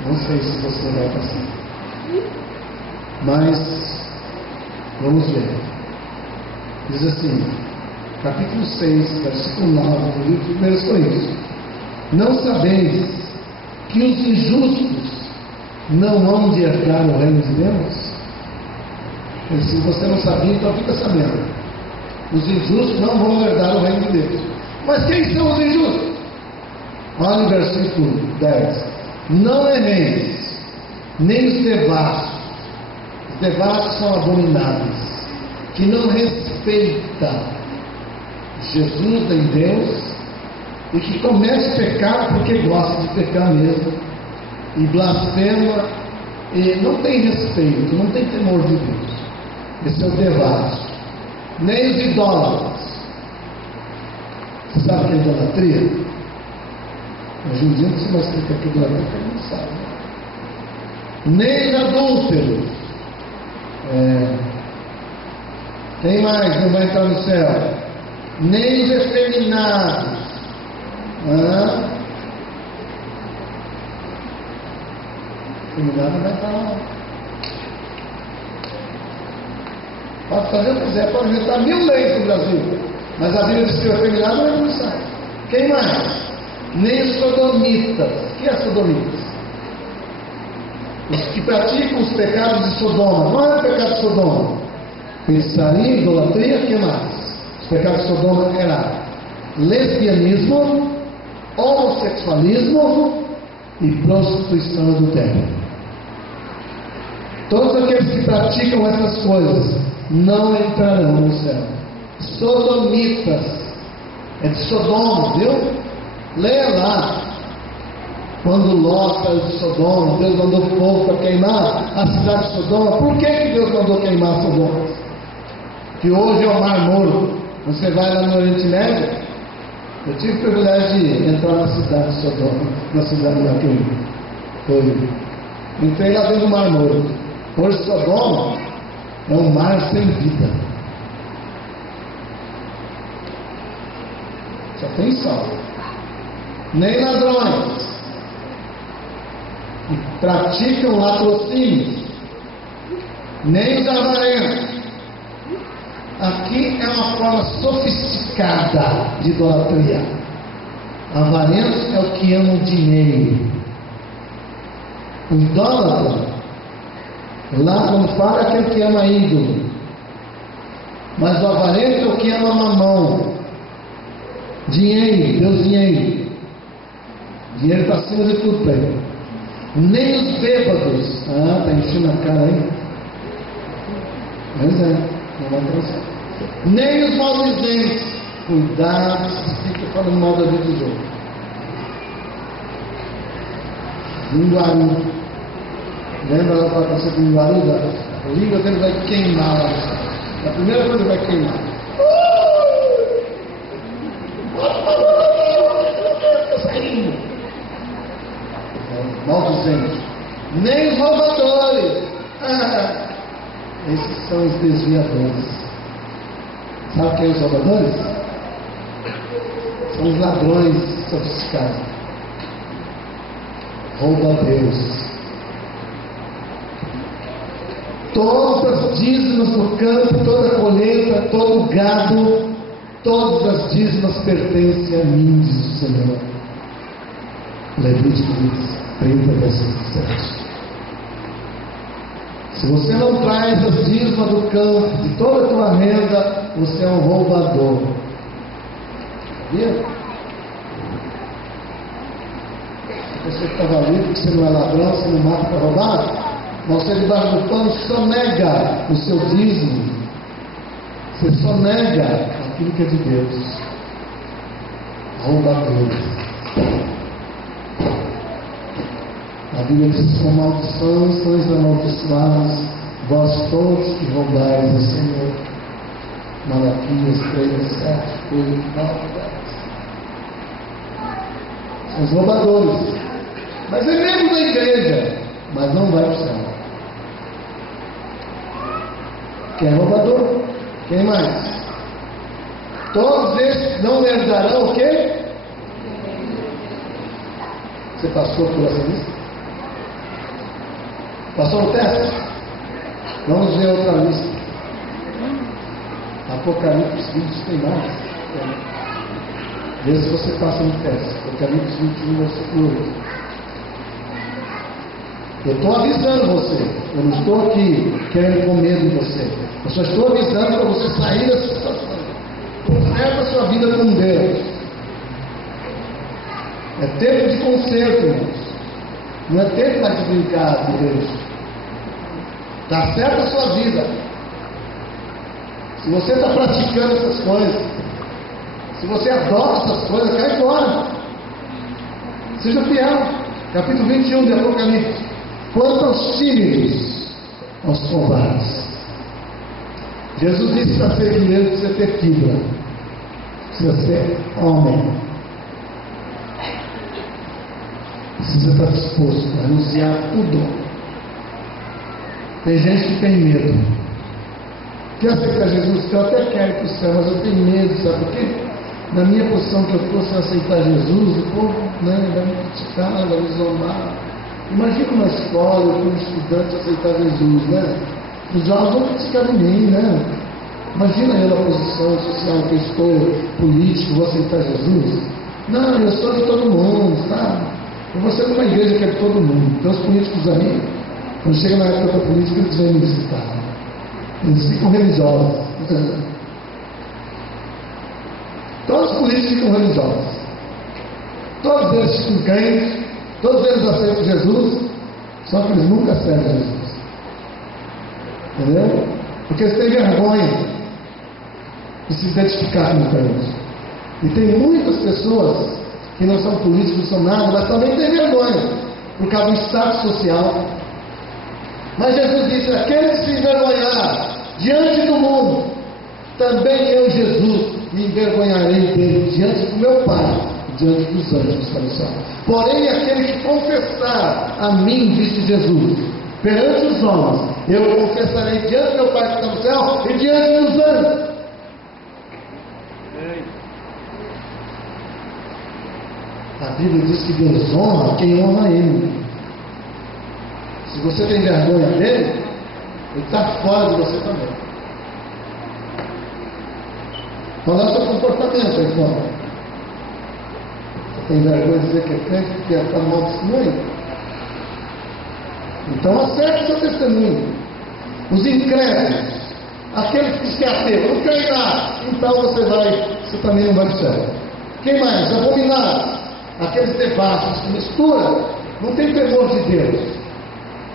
Não sei se você vai passar. Mas vamos ver. Diz assim, capítulo 6, versículo 9 do livro de 1 Coríntios: não sabeis que os injustos não hão de herdar o reino de Deus? E se você não sabia, então fica sabendo. Os injustos não vão herdar o reino de Deus. Mas quem são os injustos? Olha o versículo 10. Não erreis, nem os devassos. Os devassos são abomináveis, que não respeitam Jesus nem Deus, e que comete pecar porque gosta de pecar mesmo, e blasfema, e não tem respeito, não tem temor de Deus. Esse é o devasso. Nem os idólatras. Você sabe o que é idolatria? Hoje em dia não se vai explicar que idolatria, porque não sabe. Nem os adúlteros. Quem mais não vai entrar no céu? Nem os efeminados. Efeminado não vai entrar lá. Pode fazer o que quiser, pode inventar 1000 leis no Brasil, mas a Bíblia diz que o efeminado não é começar. Quem mais? Nem os sodomitas. O que é sodomitas? Os que praticam os pecados de Sodoma. Qual é o pecado de Sodoma? Feitiçaria, idolatria, o que mais? Os pecados de Sodoma eram lesbianismo, homossexualismo e prostituição adultéria. Todos aqueles que praticam essas coisas não entrarão no céu. Sodomitas, é de Sodoma, viu? Leia lá. Quando Ló saiu de Sodoma, Deus mandou fogo para queimar a cidade de Sodoma. Por que Deus mandou queimar Sodoma? Que hoje é o Mar Morto. Você vai lá no Oriente Médio. Eu tive o privilégio de entrar na cidade de Sodoma, na cidade lá que eu fui. Entrei lá dentro do Mar Morto. Hoje Sodoma é um mar sem vida. Só tem salvo. Nem ladrões que praticam latrocínios, nem os avarentos. Aqui é uma forma sofisticada de idolatria. Avarentos é o que ama o dinheiro. O idólatra, lá quando fala, é aquele que ama ídolo. Mas o avarento é o que ama mamão. Dinheiro, Deus dinheiro. Dinheiro está acima de tudo para ele. Nem os bêbados. Está enchendo a cara aí. Pois é, não vai transar. Nem os maldizentes. Cuidado, se fica falando mal da vida dos outros. Linguaru. Lembra lá para você do linguaru? A língua dele vai queimar lá. A primeira coisa vai queimar. Maldizentes. Nem os roubadores. Esses são os desviadores. Sabe quem é os roubadores? São os ladrões sofisticados. Rouba a Deus. Todas as dízimas do campo, toda a colheita, todo o gado, todas as dízimas pertencem a mim, diz o Senhor. Levítico 30, versículo 7. Se você não traz as dízimas do campo, de toda a tua renda, você é um roubador. Sabia? Você que estava ali, porque você não é ladrão, você não mata para roubar, mas você debaixo do pano só nega o seu dízimo. Você só nega aquilo que é de Deus. Roubadores. A Bíblia diz: com maldição sois amaldiçoados, vós todos que roubais o Senhor. Malaquias 3, 7, 8, 9, 10. São os roubadores. Mas é membro da igreja, mas não vai para o céu. Quem é roubador? Quem mais? Todos esses não herdarão o quê? Você passou por essa lista? Passou no teste? Vamos ver outra lista. Apocalipse 20 tem mais. Vê se você passa no teste. Apocalipse 21, versículo 8. Eu estou avisando você. Eu não estou aqui querendo com medo de você. Eu só estou avisando para você sair dessa situação. Conserta a sua vida com Deus. É tempo de conserto, irmãos. Não é tempo mais de brincar com Deus. Está certa a sua vida. Se você está praticando essas coisas, se você adora essas coisas, cai fora. Seja fiel. Capítulo 21 de Apocalipse. Quanto aos tímidos, aos covardes. Jesus disse: para ser guerreiro precisa ter fibra, precisa ser homem, precisa estar disposto a renunciar tudo. Tem gente que tem medo. Quer aceitar Jesus? Eu até quero ir para o céu, mas eu tenho medo, sabe por quê? Na minha posição que eu estou, se eu aceitar Jesus, o povo vai me criticar, vai me zombar. Imagina uma escola, eu como estudante aceitar Jesus, né? Os jovens vão criticar de mim, né? Imagina eu na posição social que eu estou, político, vou aceitar Jesus. Não, eu sou de todo mundo, sabe? Eu vou ser de uma igreja que é de todo mundo. Então os políticos aí, quando chega na época da política, eles vêm me visitar. Eles ficam religiosos. Todos os políticos ficam religiosos. Todos eles ficam crentes. Todos eles aceitam Jesus, só que eles nunca servem Jesus. Entendeu? Porque eles têm vergonha de se identificar com Deus. E tem muitas pessoas que não são políticos, não são nada, mas também têm vergonha, por causa do status social. Mas Jesus disse: aquele que se envergonhar diante do mundo, também eu, Jesus, me envergonharei dele diante do meu Pai, diante dos anjos do céu. Porém, aquele que confessar a mim, disse Jesus, perante os homens, eu confessarei diante do meu Pai que está no céu e diante dos anjos. A Bíblia diz que Deus honra quem honra Ele. Se você tem vergonha dele, Ele está fora de você também. Olha o seu comportamento aí fora. Você tem vergonha de dizer que é crente porque está no mau testemunho? Então acerte seu testemunho. Os incrédulos, aqueles que se ateu, não querem nada, então você também não vai para o céu. Quem mais? Abominados, aqueles devassos que misturam, não tem temor de Deus.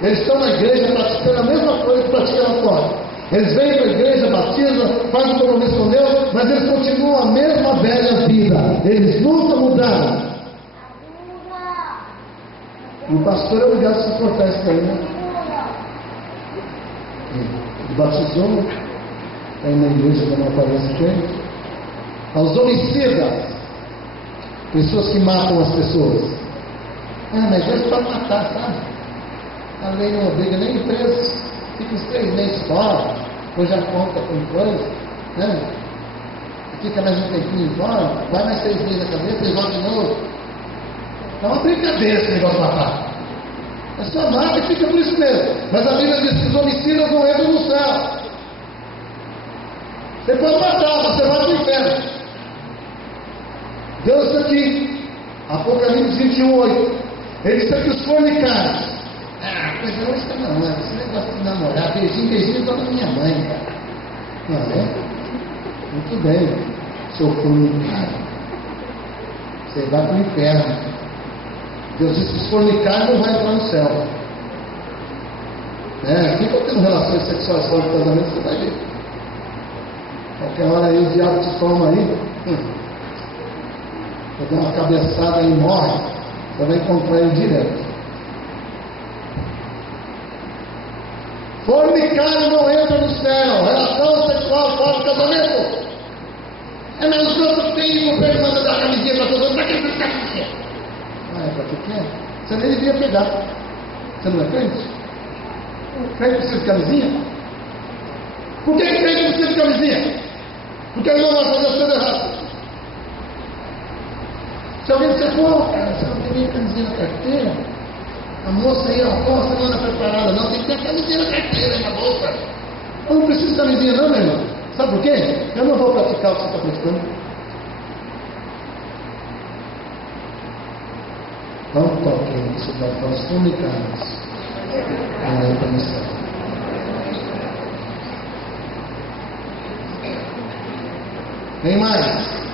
Eles estão na igreja praticando a mesma coisa que praticam lá fora. Eles vêm para a igreja, batizam, fazem um compromisso com Deus, mas eles continuam a mesma velha vida. Eles nunca mudaram. E o pastor é obrigado a suportar isso aí, né? Ele batizou, está aí na igreja que não aparece crente. Aos homicidas, pessoas que matam as pessoas. Mas Deus pode matar, sabe? A lei não obriga nem preso, fica uns 3 meses fora, ou já conta com coisa, né? Fica mais um tempinho fora, vai mais 6 meses na cabeça e volta de novo. É uma brincadeira esse negócio de matar. É só mata e fica por isso mesmo. Mas a Bíblia diz que os homicidas não entram no céu. Você pode matar, mas você vai para o inferno. Deus disse aqui, Apocalipse 21:8. Ele disse aqui os fornicários. Coisa hoje está namorando. Esse negócio de namorar, beijinho igual da minha mãe, cara. Não é? Muito bem. Seu fornicário. Você vai para o inferno. Deus disse que os fornicários não vão entrar no céu. Fica tendo relações sexuais fora do casamento, você vai ver. Qualquer hora aí o diabo te toma aí. Você dá uma cabeçada e morre. Você vai encontrar ele direto. Fornicário não entra no céu. Relação sexual fora do casamento. Mas os outros têm o governo manda dar camisinha para todo mundo. Para que você ficar com você? Para que quer? Você nem devia pegar. Você não é crente? Crente precisa de camisinha? Por que crente precisa de camisinha? Porque ele não vai fazer as coisas erradas. Se alguém disser, cara, você não tem nem camisinha na carteira? A moça aí, você não anda preparada, não. Tem que ter camisinha na carteira, na bolsa. Eu não preciso de camisinha, não, meu irmão. Sabe por quê? Eu não vou praticar o que você está praticando. Não toquem isso para os fornicários. Não entra no céu. Tem mais.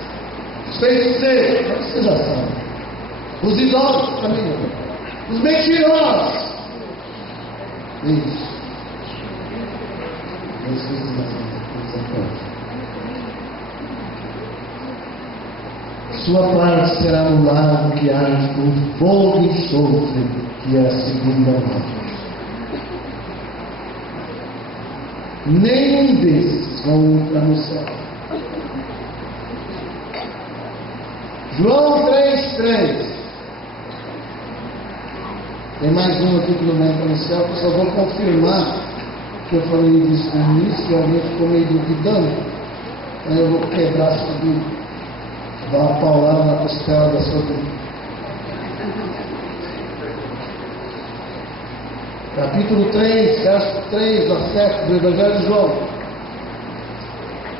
Os feiticeiros, vocês já sabem. Os idólatras também não. Os mentirosos. Isso. Sua parte será no lago que arde com fogo e enxofre, que é a segunda morte. Nenhum desses vão entrar no céu. João 3:3. Tem mais um aqui que não entra no céu, que eu só vou confirmar que eu falei disso no início, e alguém ficou meio duvidando. Aí eu vou quebrar essa Bíblia, dar uma paulada na costela da sua Bíblia. Capítulo 3, verso 3 a 7 do Evangelho de João.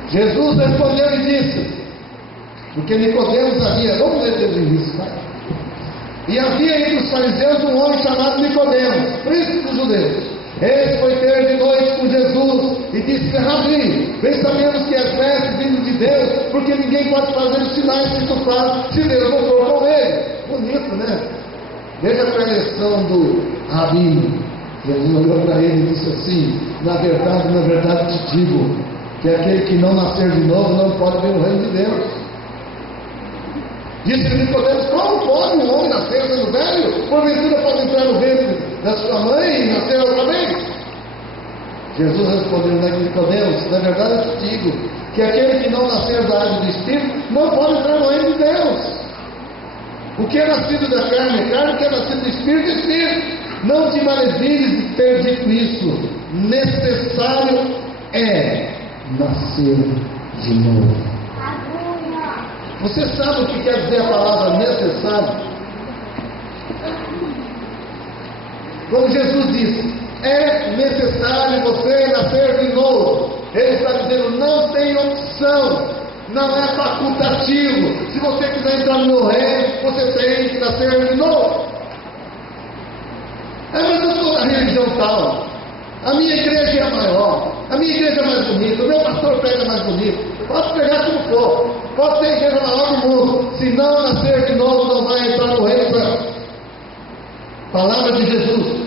Jesus respondeu e disse, porque Nicodemos havia, vamos ler desde o início, tá? E havia entre os fariseus um homem chamado Nicodemos, príncipe dos judeus. Esse foi ter de noite com Jesus e disse, Rabi, bem sabemos que és mestre vindo de Deus, porque ninguém pode fazer os sinais que tu fazes se Deus não for com ele. Bonito, né? Veja a preleção do Rabi. Jesus olhou para ele e disse assim, na verdade te digo, que aquele que não nascer de novo não pode ver o reino de Deus. Disse que Nicodemos, como pode um homem nascer sendo velho? Porventura pode entrar no ventre da sua mãe e nascer outra vez? Jesus respondeu a Nicodemos, na verdade eu te digo, que aquele que não nascer da água do Espírito não pode entrar no reino de Deus. O que é nascido da carne é carne, o que é nascido do Espírito é Espírito. Não te maravilhes de ter dito isso. Necessário é nascer de novo. Você sabe o que quer dizer a palavra necessário? Como Jesus disse, é necessário você nascer de novo. Ele está dizendo, não tem opção, não é facultativo. Se você quiser entrar no meu reino, você tem que nascer de novo. Mas eu sou da religião tal, a minha igreja é maior, a minha igreja é mais bonita, o meu pastor prega mais bonito. Pode pregar como for, pode ter a igreja maior do mundo, se não nascer de novo, não vai entrar no reino. Palavra de Jesus,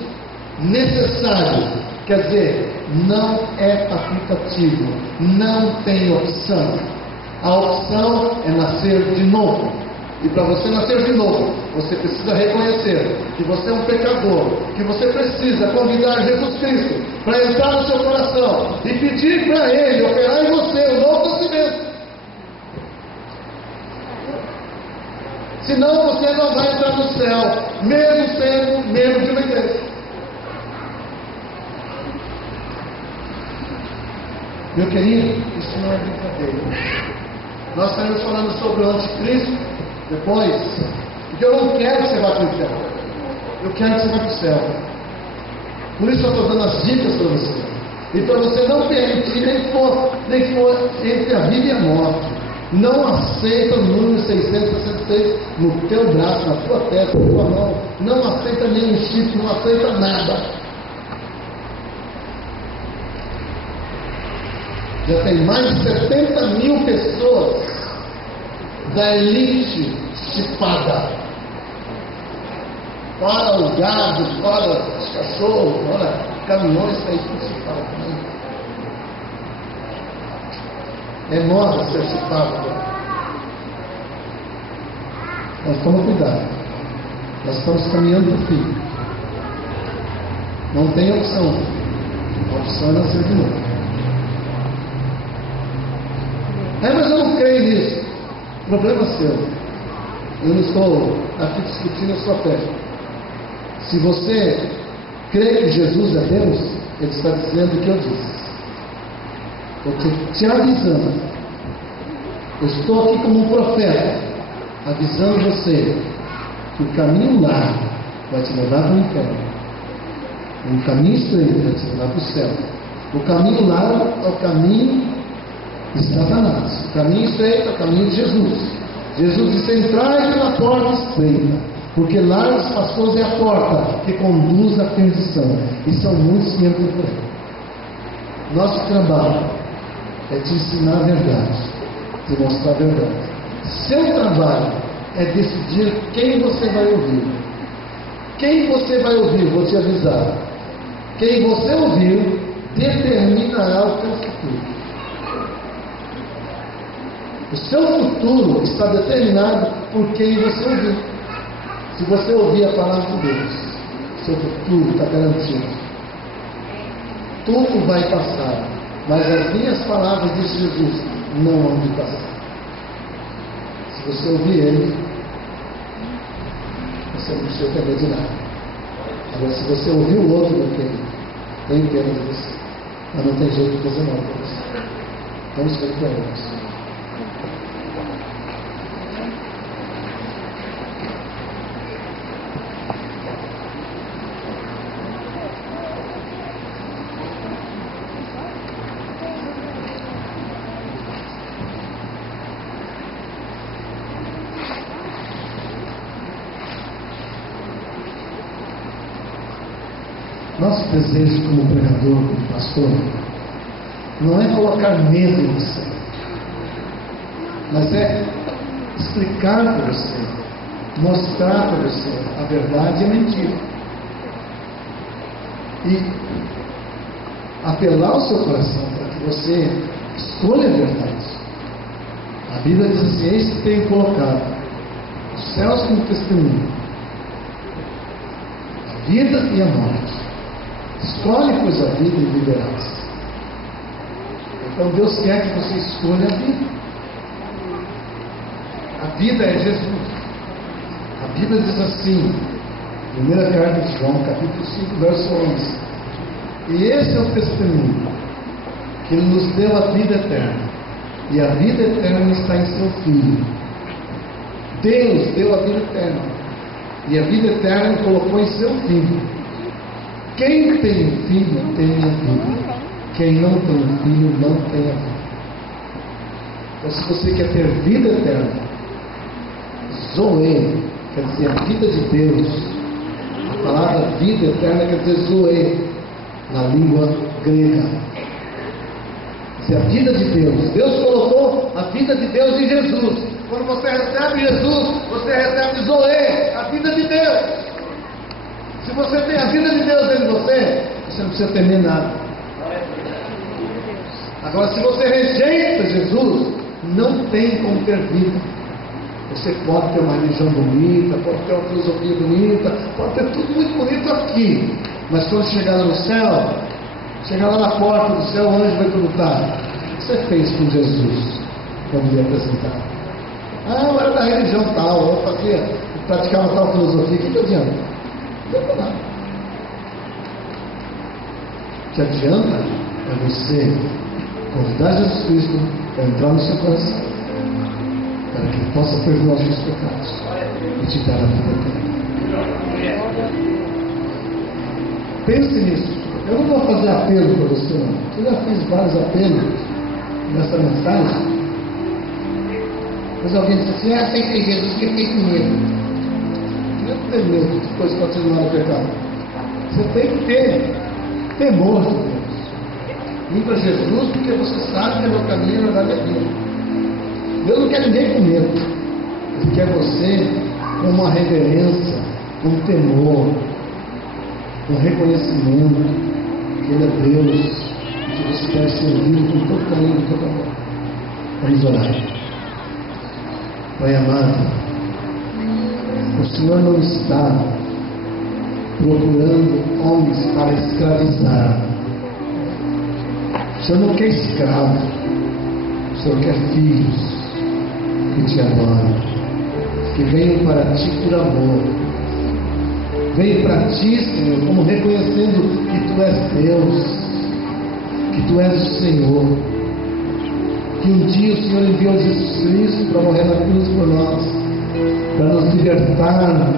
necessário, quer dizer, não é facultativo, não tem opção. A opção é nascer de novo. E para você nascer de novo, você precisa reconhecer que você é um pecador, que você precisa convidar Jesus Cristo para entrar no seu coração e pedir para Ele operar em você o novo nascimento. Senão você não vai entrar no céu, mesmo sendo membro de uma igreja. Meu querido, isso não é brincadeira. Nós estaremos falando sobre o anticristo depois, porque eu não quero que você vá para o inferno, eu quero que você vá para o céu. Por isso eu estou dando as dicas para você, e para você não permitir nem for entre a vida e a morte. Não aceita o número 666 no teu braço, na tua testa, na tua mão. Não aceita nenhum chip, não aceita nada. Já tem mais de 70 mil pessoas da elite chipada. Para o gado, para os cachorros, para caminhões, para isso chipado também. É moda ser chipado agora. Nós toma cuidado. Nós estamos caminhando para o fim. Não tem opção. A opção é nascer de novo. Mas eu não creio nisso. Problema seu. Eu não estou aqui discutindo a sua fé. Se você crê que Jesus é Deus, Ele está dizendo o que eu disse. Estou te avisando. Eu estou aqui como um profeta, avisando você que o caminho largo vai te levar para o inferno. O caminho estreito vai te levar para o céu. O caminho largo é o caminho de Satanás. O caminho estreito é o caminho de Jesus. Jesus disse: entrai pela porta estreita, porque larga, espaçosa é a porta que conduz à perdição, e são muitos que entram por aí. Nosso trabalho é te ensinar a verdade, te mostrar a verdade. Seu trabalho é decidir quem você vai ouvir. Quem você vai ouvir, vou te avisar. Quem você ouvir determinará o seu futuro. O seu futuro está determinado por quem você ouvir. Se você ouvir a palavra de Deus, seu futuro está garantido. Tudo vai passar, mas as minhas palavras, disse Jesus, não hão de passar. Se você ouvir Ele, você não precisa ter medo de nada. Agora, se você ouvir o outro, meu querido, eu entendo você, mas não tem jeito de fazer mal para você. Vamos ver para eles. Nosso desejo como pregador, como pastor, não é colocar medo em você, mas é explicar para você, mostrar para você a verdade e a mentira, e apelar o seu coração para que você escolha a verdade. A Bíblia diz assim: eis que tenho colocado os céus como testemunho, a vida e a morte. Escolhe, pois, a vida e viverás. Então Deus quer que você escolha a vida. A vida é Jesus. A Bíblia diz assim, primeira carta de João, capítulo 5, verso 11. E esse é o testemunho, que Ele nos deu a vida eterna. E a vida eterna está em seu Filho. Deus deu a vida eterna. E a vida eterna Ele colocou em seu Filho. Quem tem filho tem a vida. Quem não tem filho não tem a vida. Então, se você quer ter vida eterna, Zoe, quer dizer a vida de Deus. A palavra vida eterna quer dizer Zoe, na língua grega. Quer dizer a vida de Deus. Deus colocou a vida de Deus em Jesus. Quando você recebe Jesus, você recebe Zoe, a vida de Deus. Se você tem a vida de Deus dentro de você, você não precisa temer nada. Agora, se você rejeita Jesus, não tem como ter vida. Você pode ter uma religião bonita, pode ter uma filosofia bonita, pode ter tudo muito bonito aqui. Mas quando chegar lá no céu, chegar lá na porta do céu, o anjo vai perguntar: o que você fez com Jesus quando lhe apresentar? Eu era da religião tal, eu praticava tal filosofia. O que adianta? Não adianta nada. O que adianta é você convidar Jesus Cristo para entrar no seu coração, para que Ele possa perdoar os seus pecados e te dar a vida eterna. Pense nisso. Eu não vou fazer apelo para você, não. Eu já fiz vários apelos nessa mensagem. Mas alguém disse assim: aceitei Jesus, porque fiquei com medo. Não tem medo de depois continuar no pecado. Você tem que ter temor de Deus. Vim para Jesus porque você sabe que é meu caminho, na verdade, é vida. Deus não quer ninguém com medo. Ele quer você com uma reverência, com temor, com reconhecimento que Ele é Deus e que você deve servir com todo carinho e todo amor. Vamos orar. Pai amado, o Senhor não está procurando homens para escravizar. O Senhor não quer escravo. O Senhor quer filhos que te adoram, que venham para ti por amor. Venham para ti, Senhor, como reconhecendo que tu és Deus, que tu és o Senhor. Que um dia o Senhor enviou Jesus Cristo para morrer na cruz por nós, para nos libertar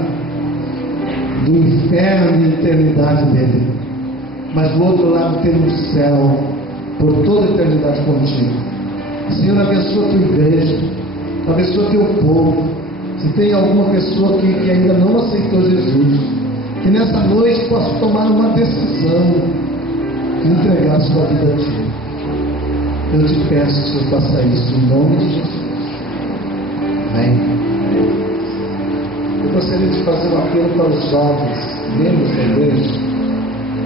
do inferno e eternidade dele. Mas do outro lado temos o céu por toda a eternidade contigo. Senhor, abençoa a tua igreja, abençoa teu povo. Se tem alguma pessoa que ainda não aceitou Jesus, que nessa noite possa tomar uma decisão de entregar a sua vida a ti. Eu te peço que o Senhor faça isso em nome de Jesus. Amém. Eu gostaria de fazer um apelo para os jovens, membros da igreja,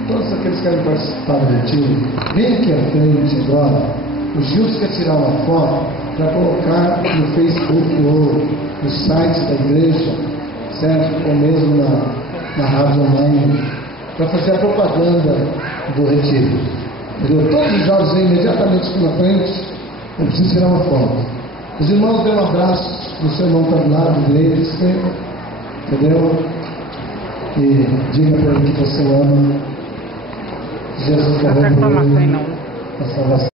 todos aqueles que querem participar do retiro. Vem aqui à frente agora. O Gilson quer tirar uma foto para colocar no Facebook ou no site da igreja, certo? Ou mesmo na rádio online, para fazer a propaganda do retiro. Entendeu? Todos os jovens vêm imediatamente aqui na frente. Eu preciso tirar uma foto. Os irmãos, dê um abraço no seu irmão que está do lado, direito, esquerdo. Entendeu? E diga para ele que você ama. Jesus morreu por ele, a salvação.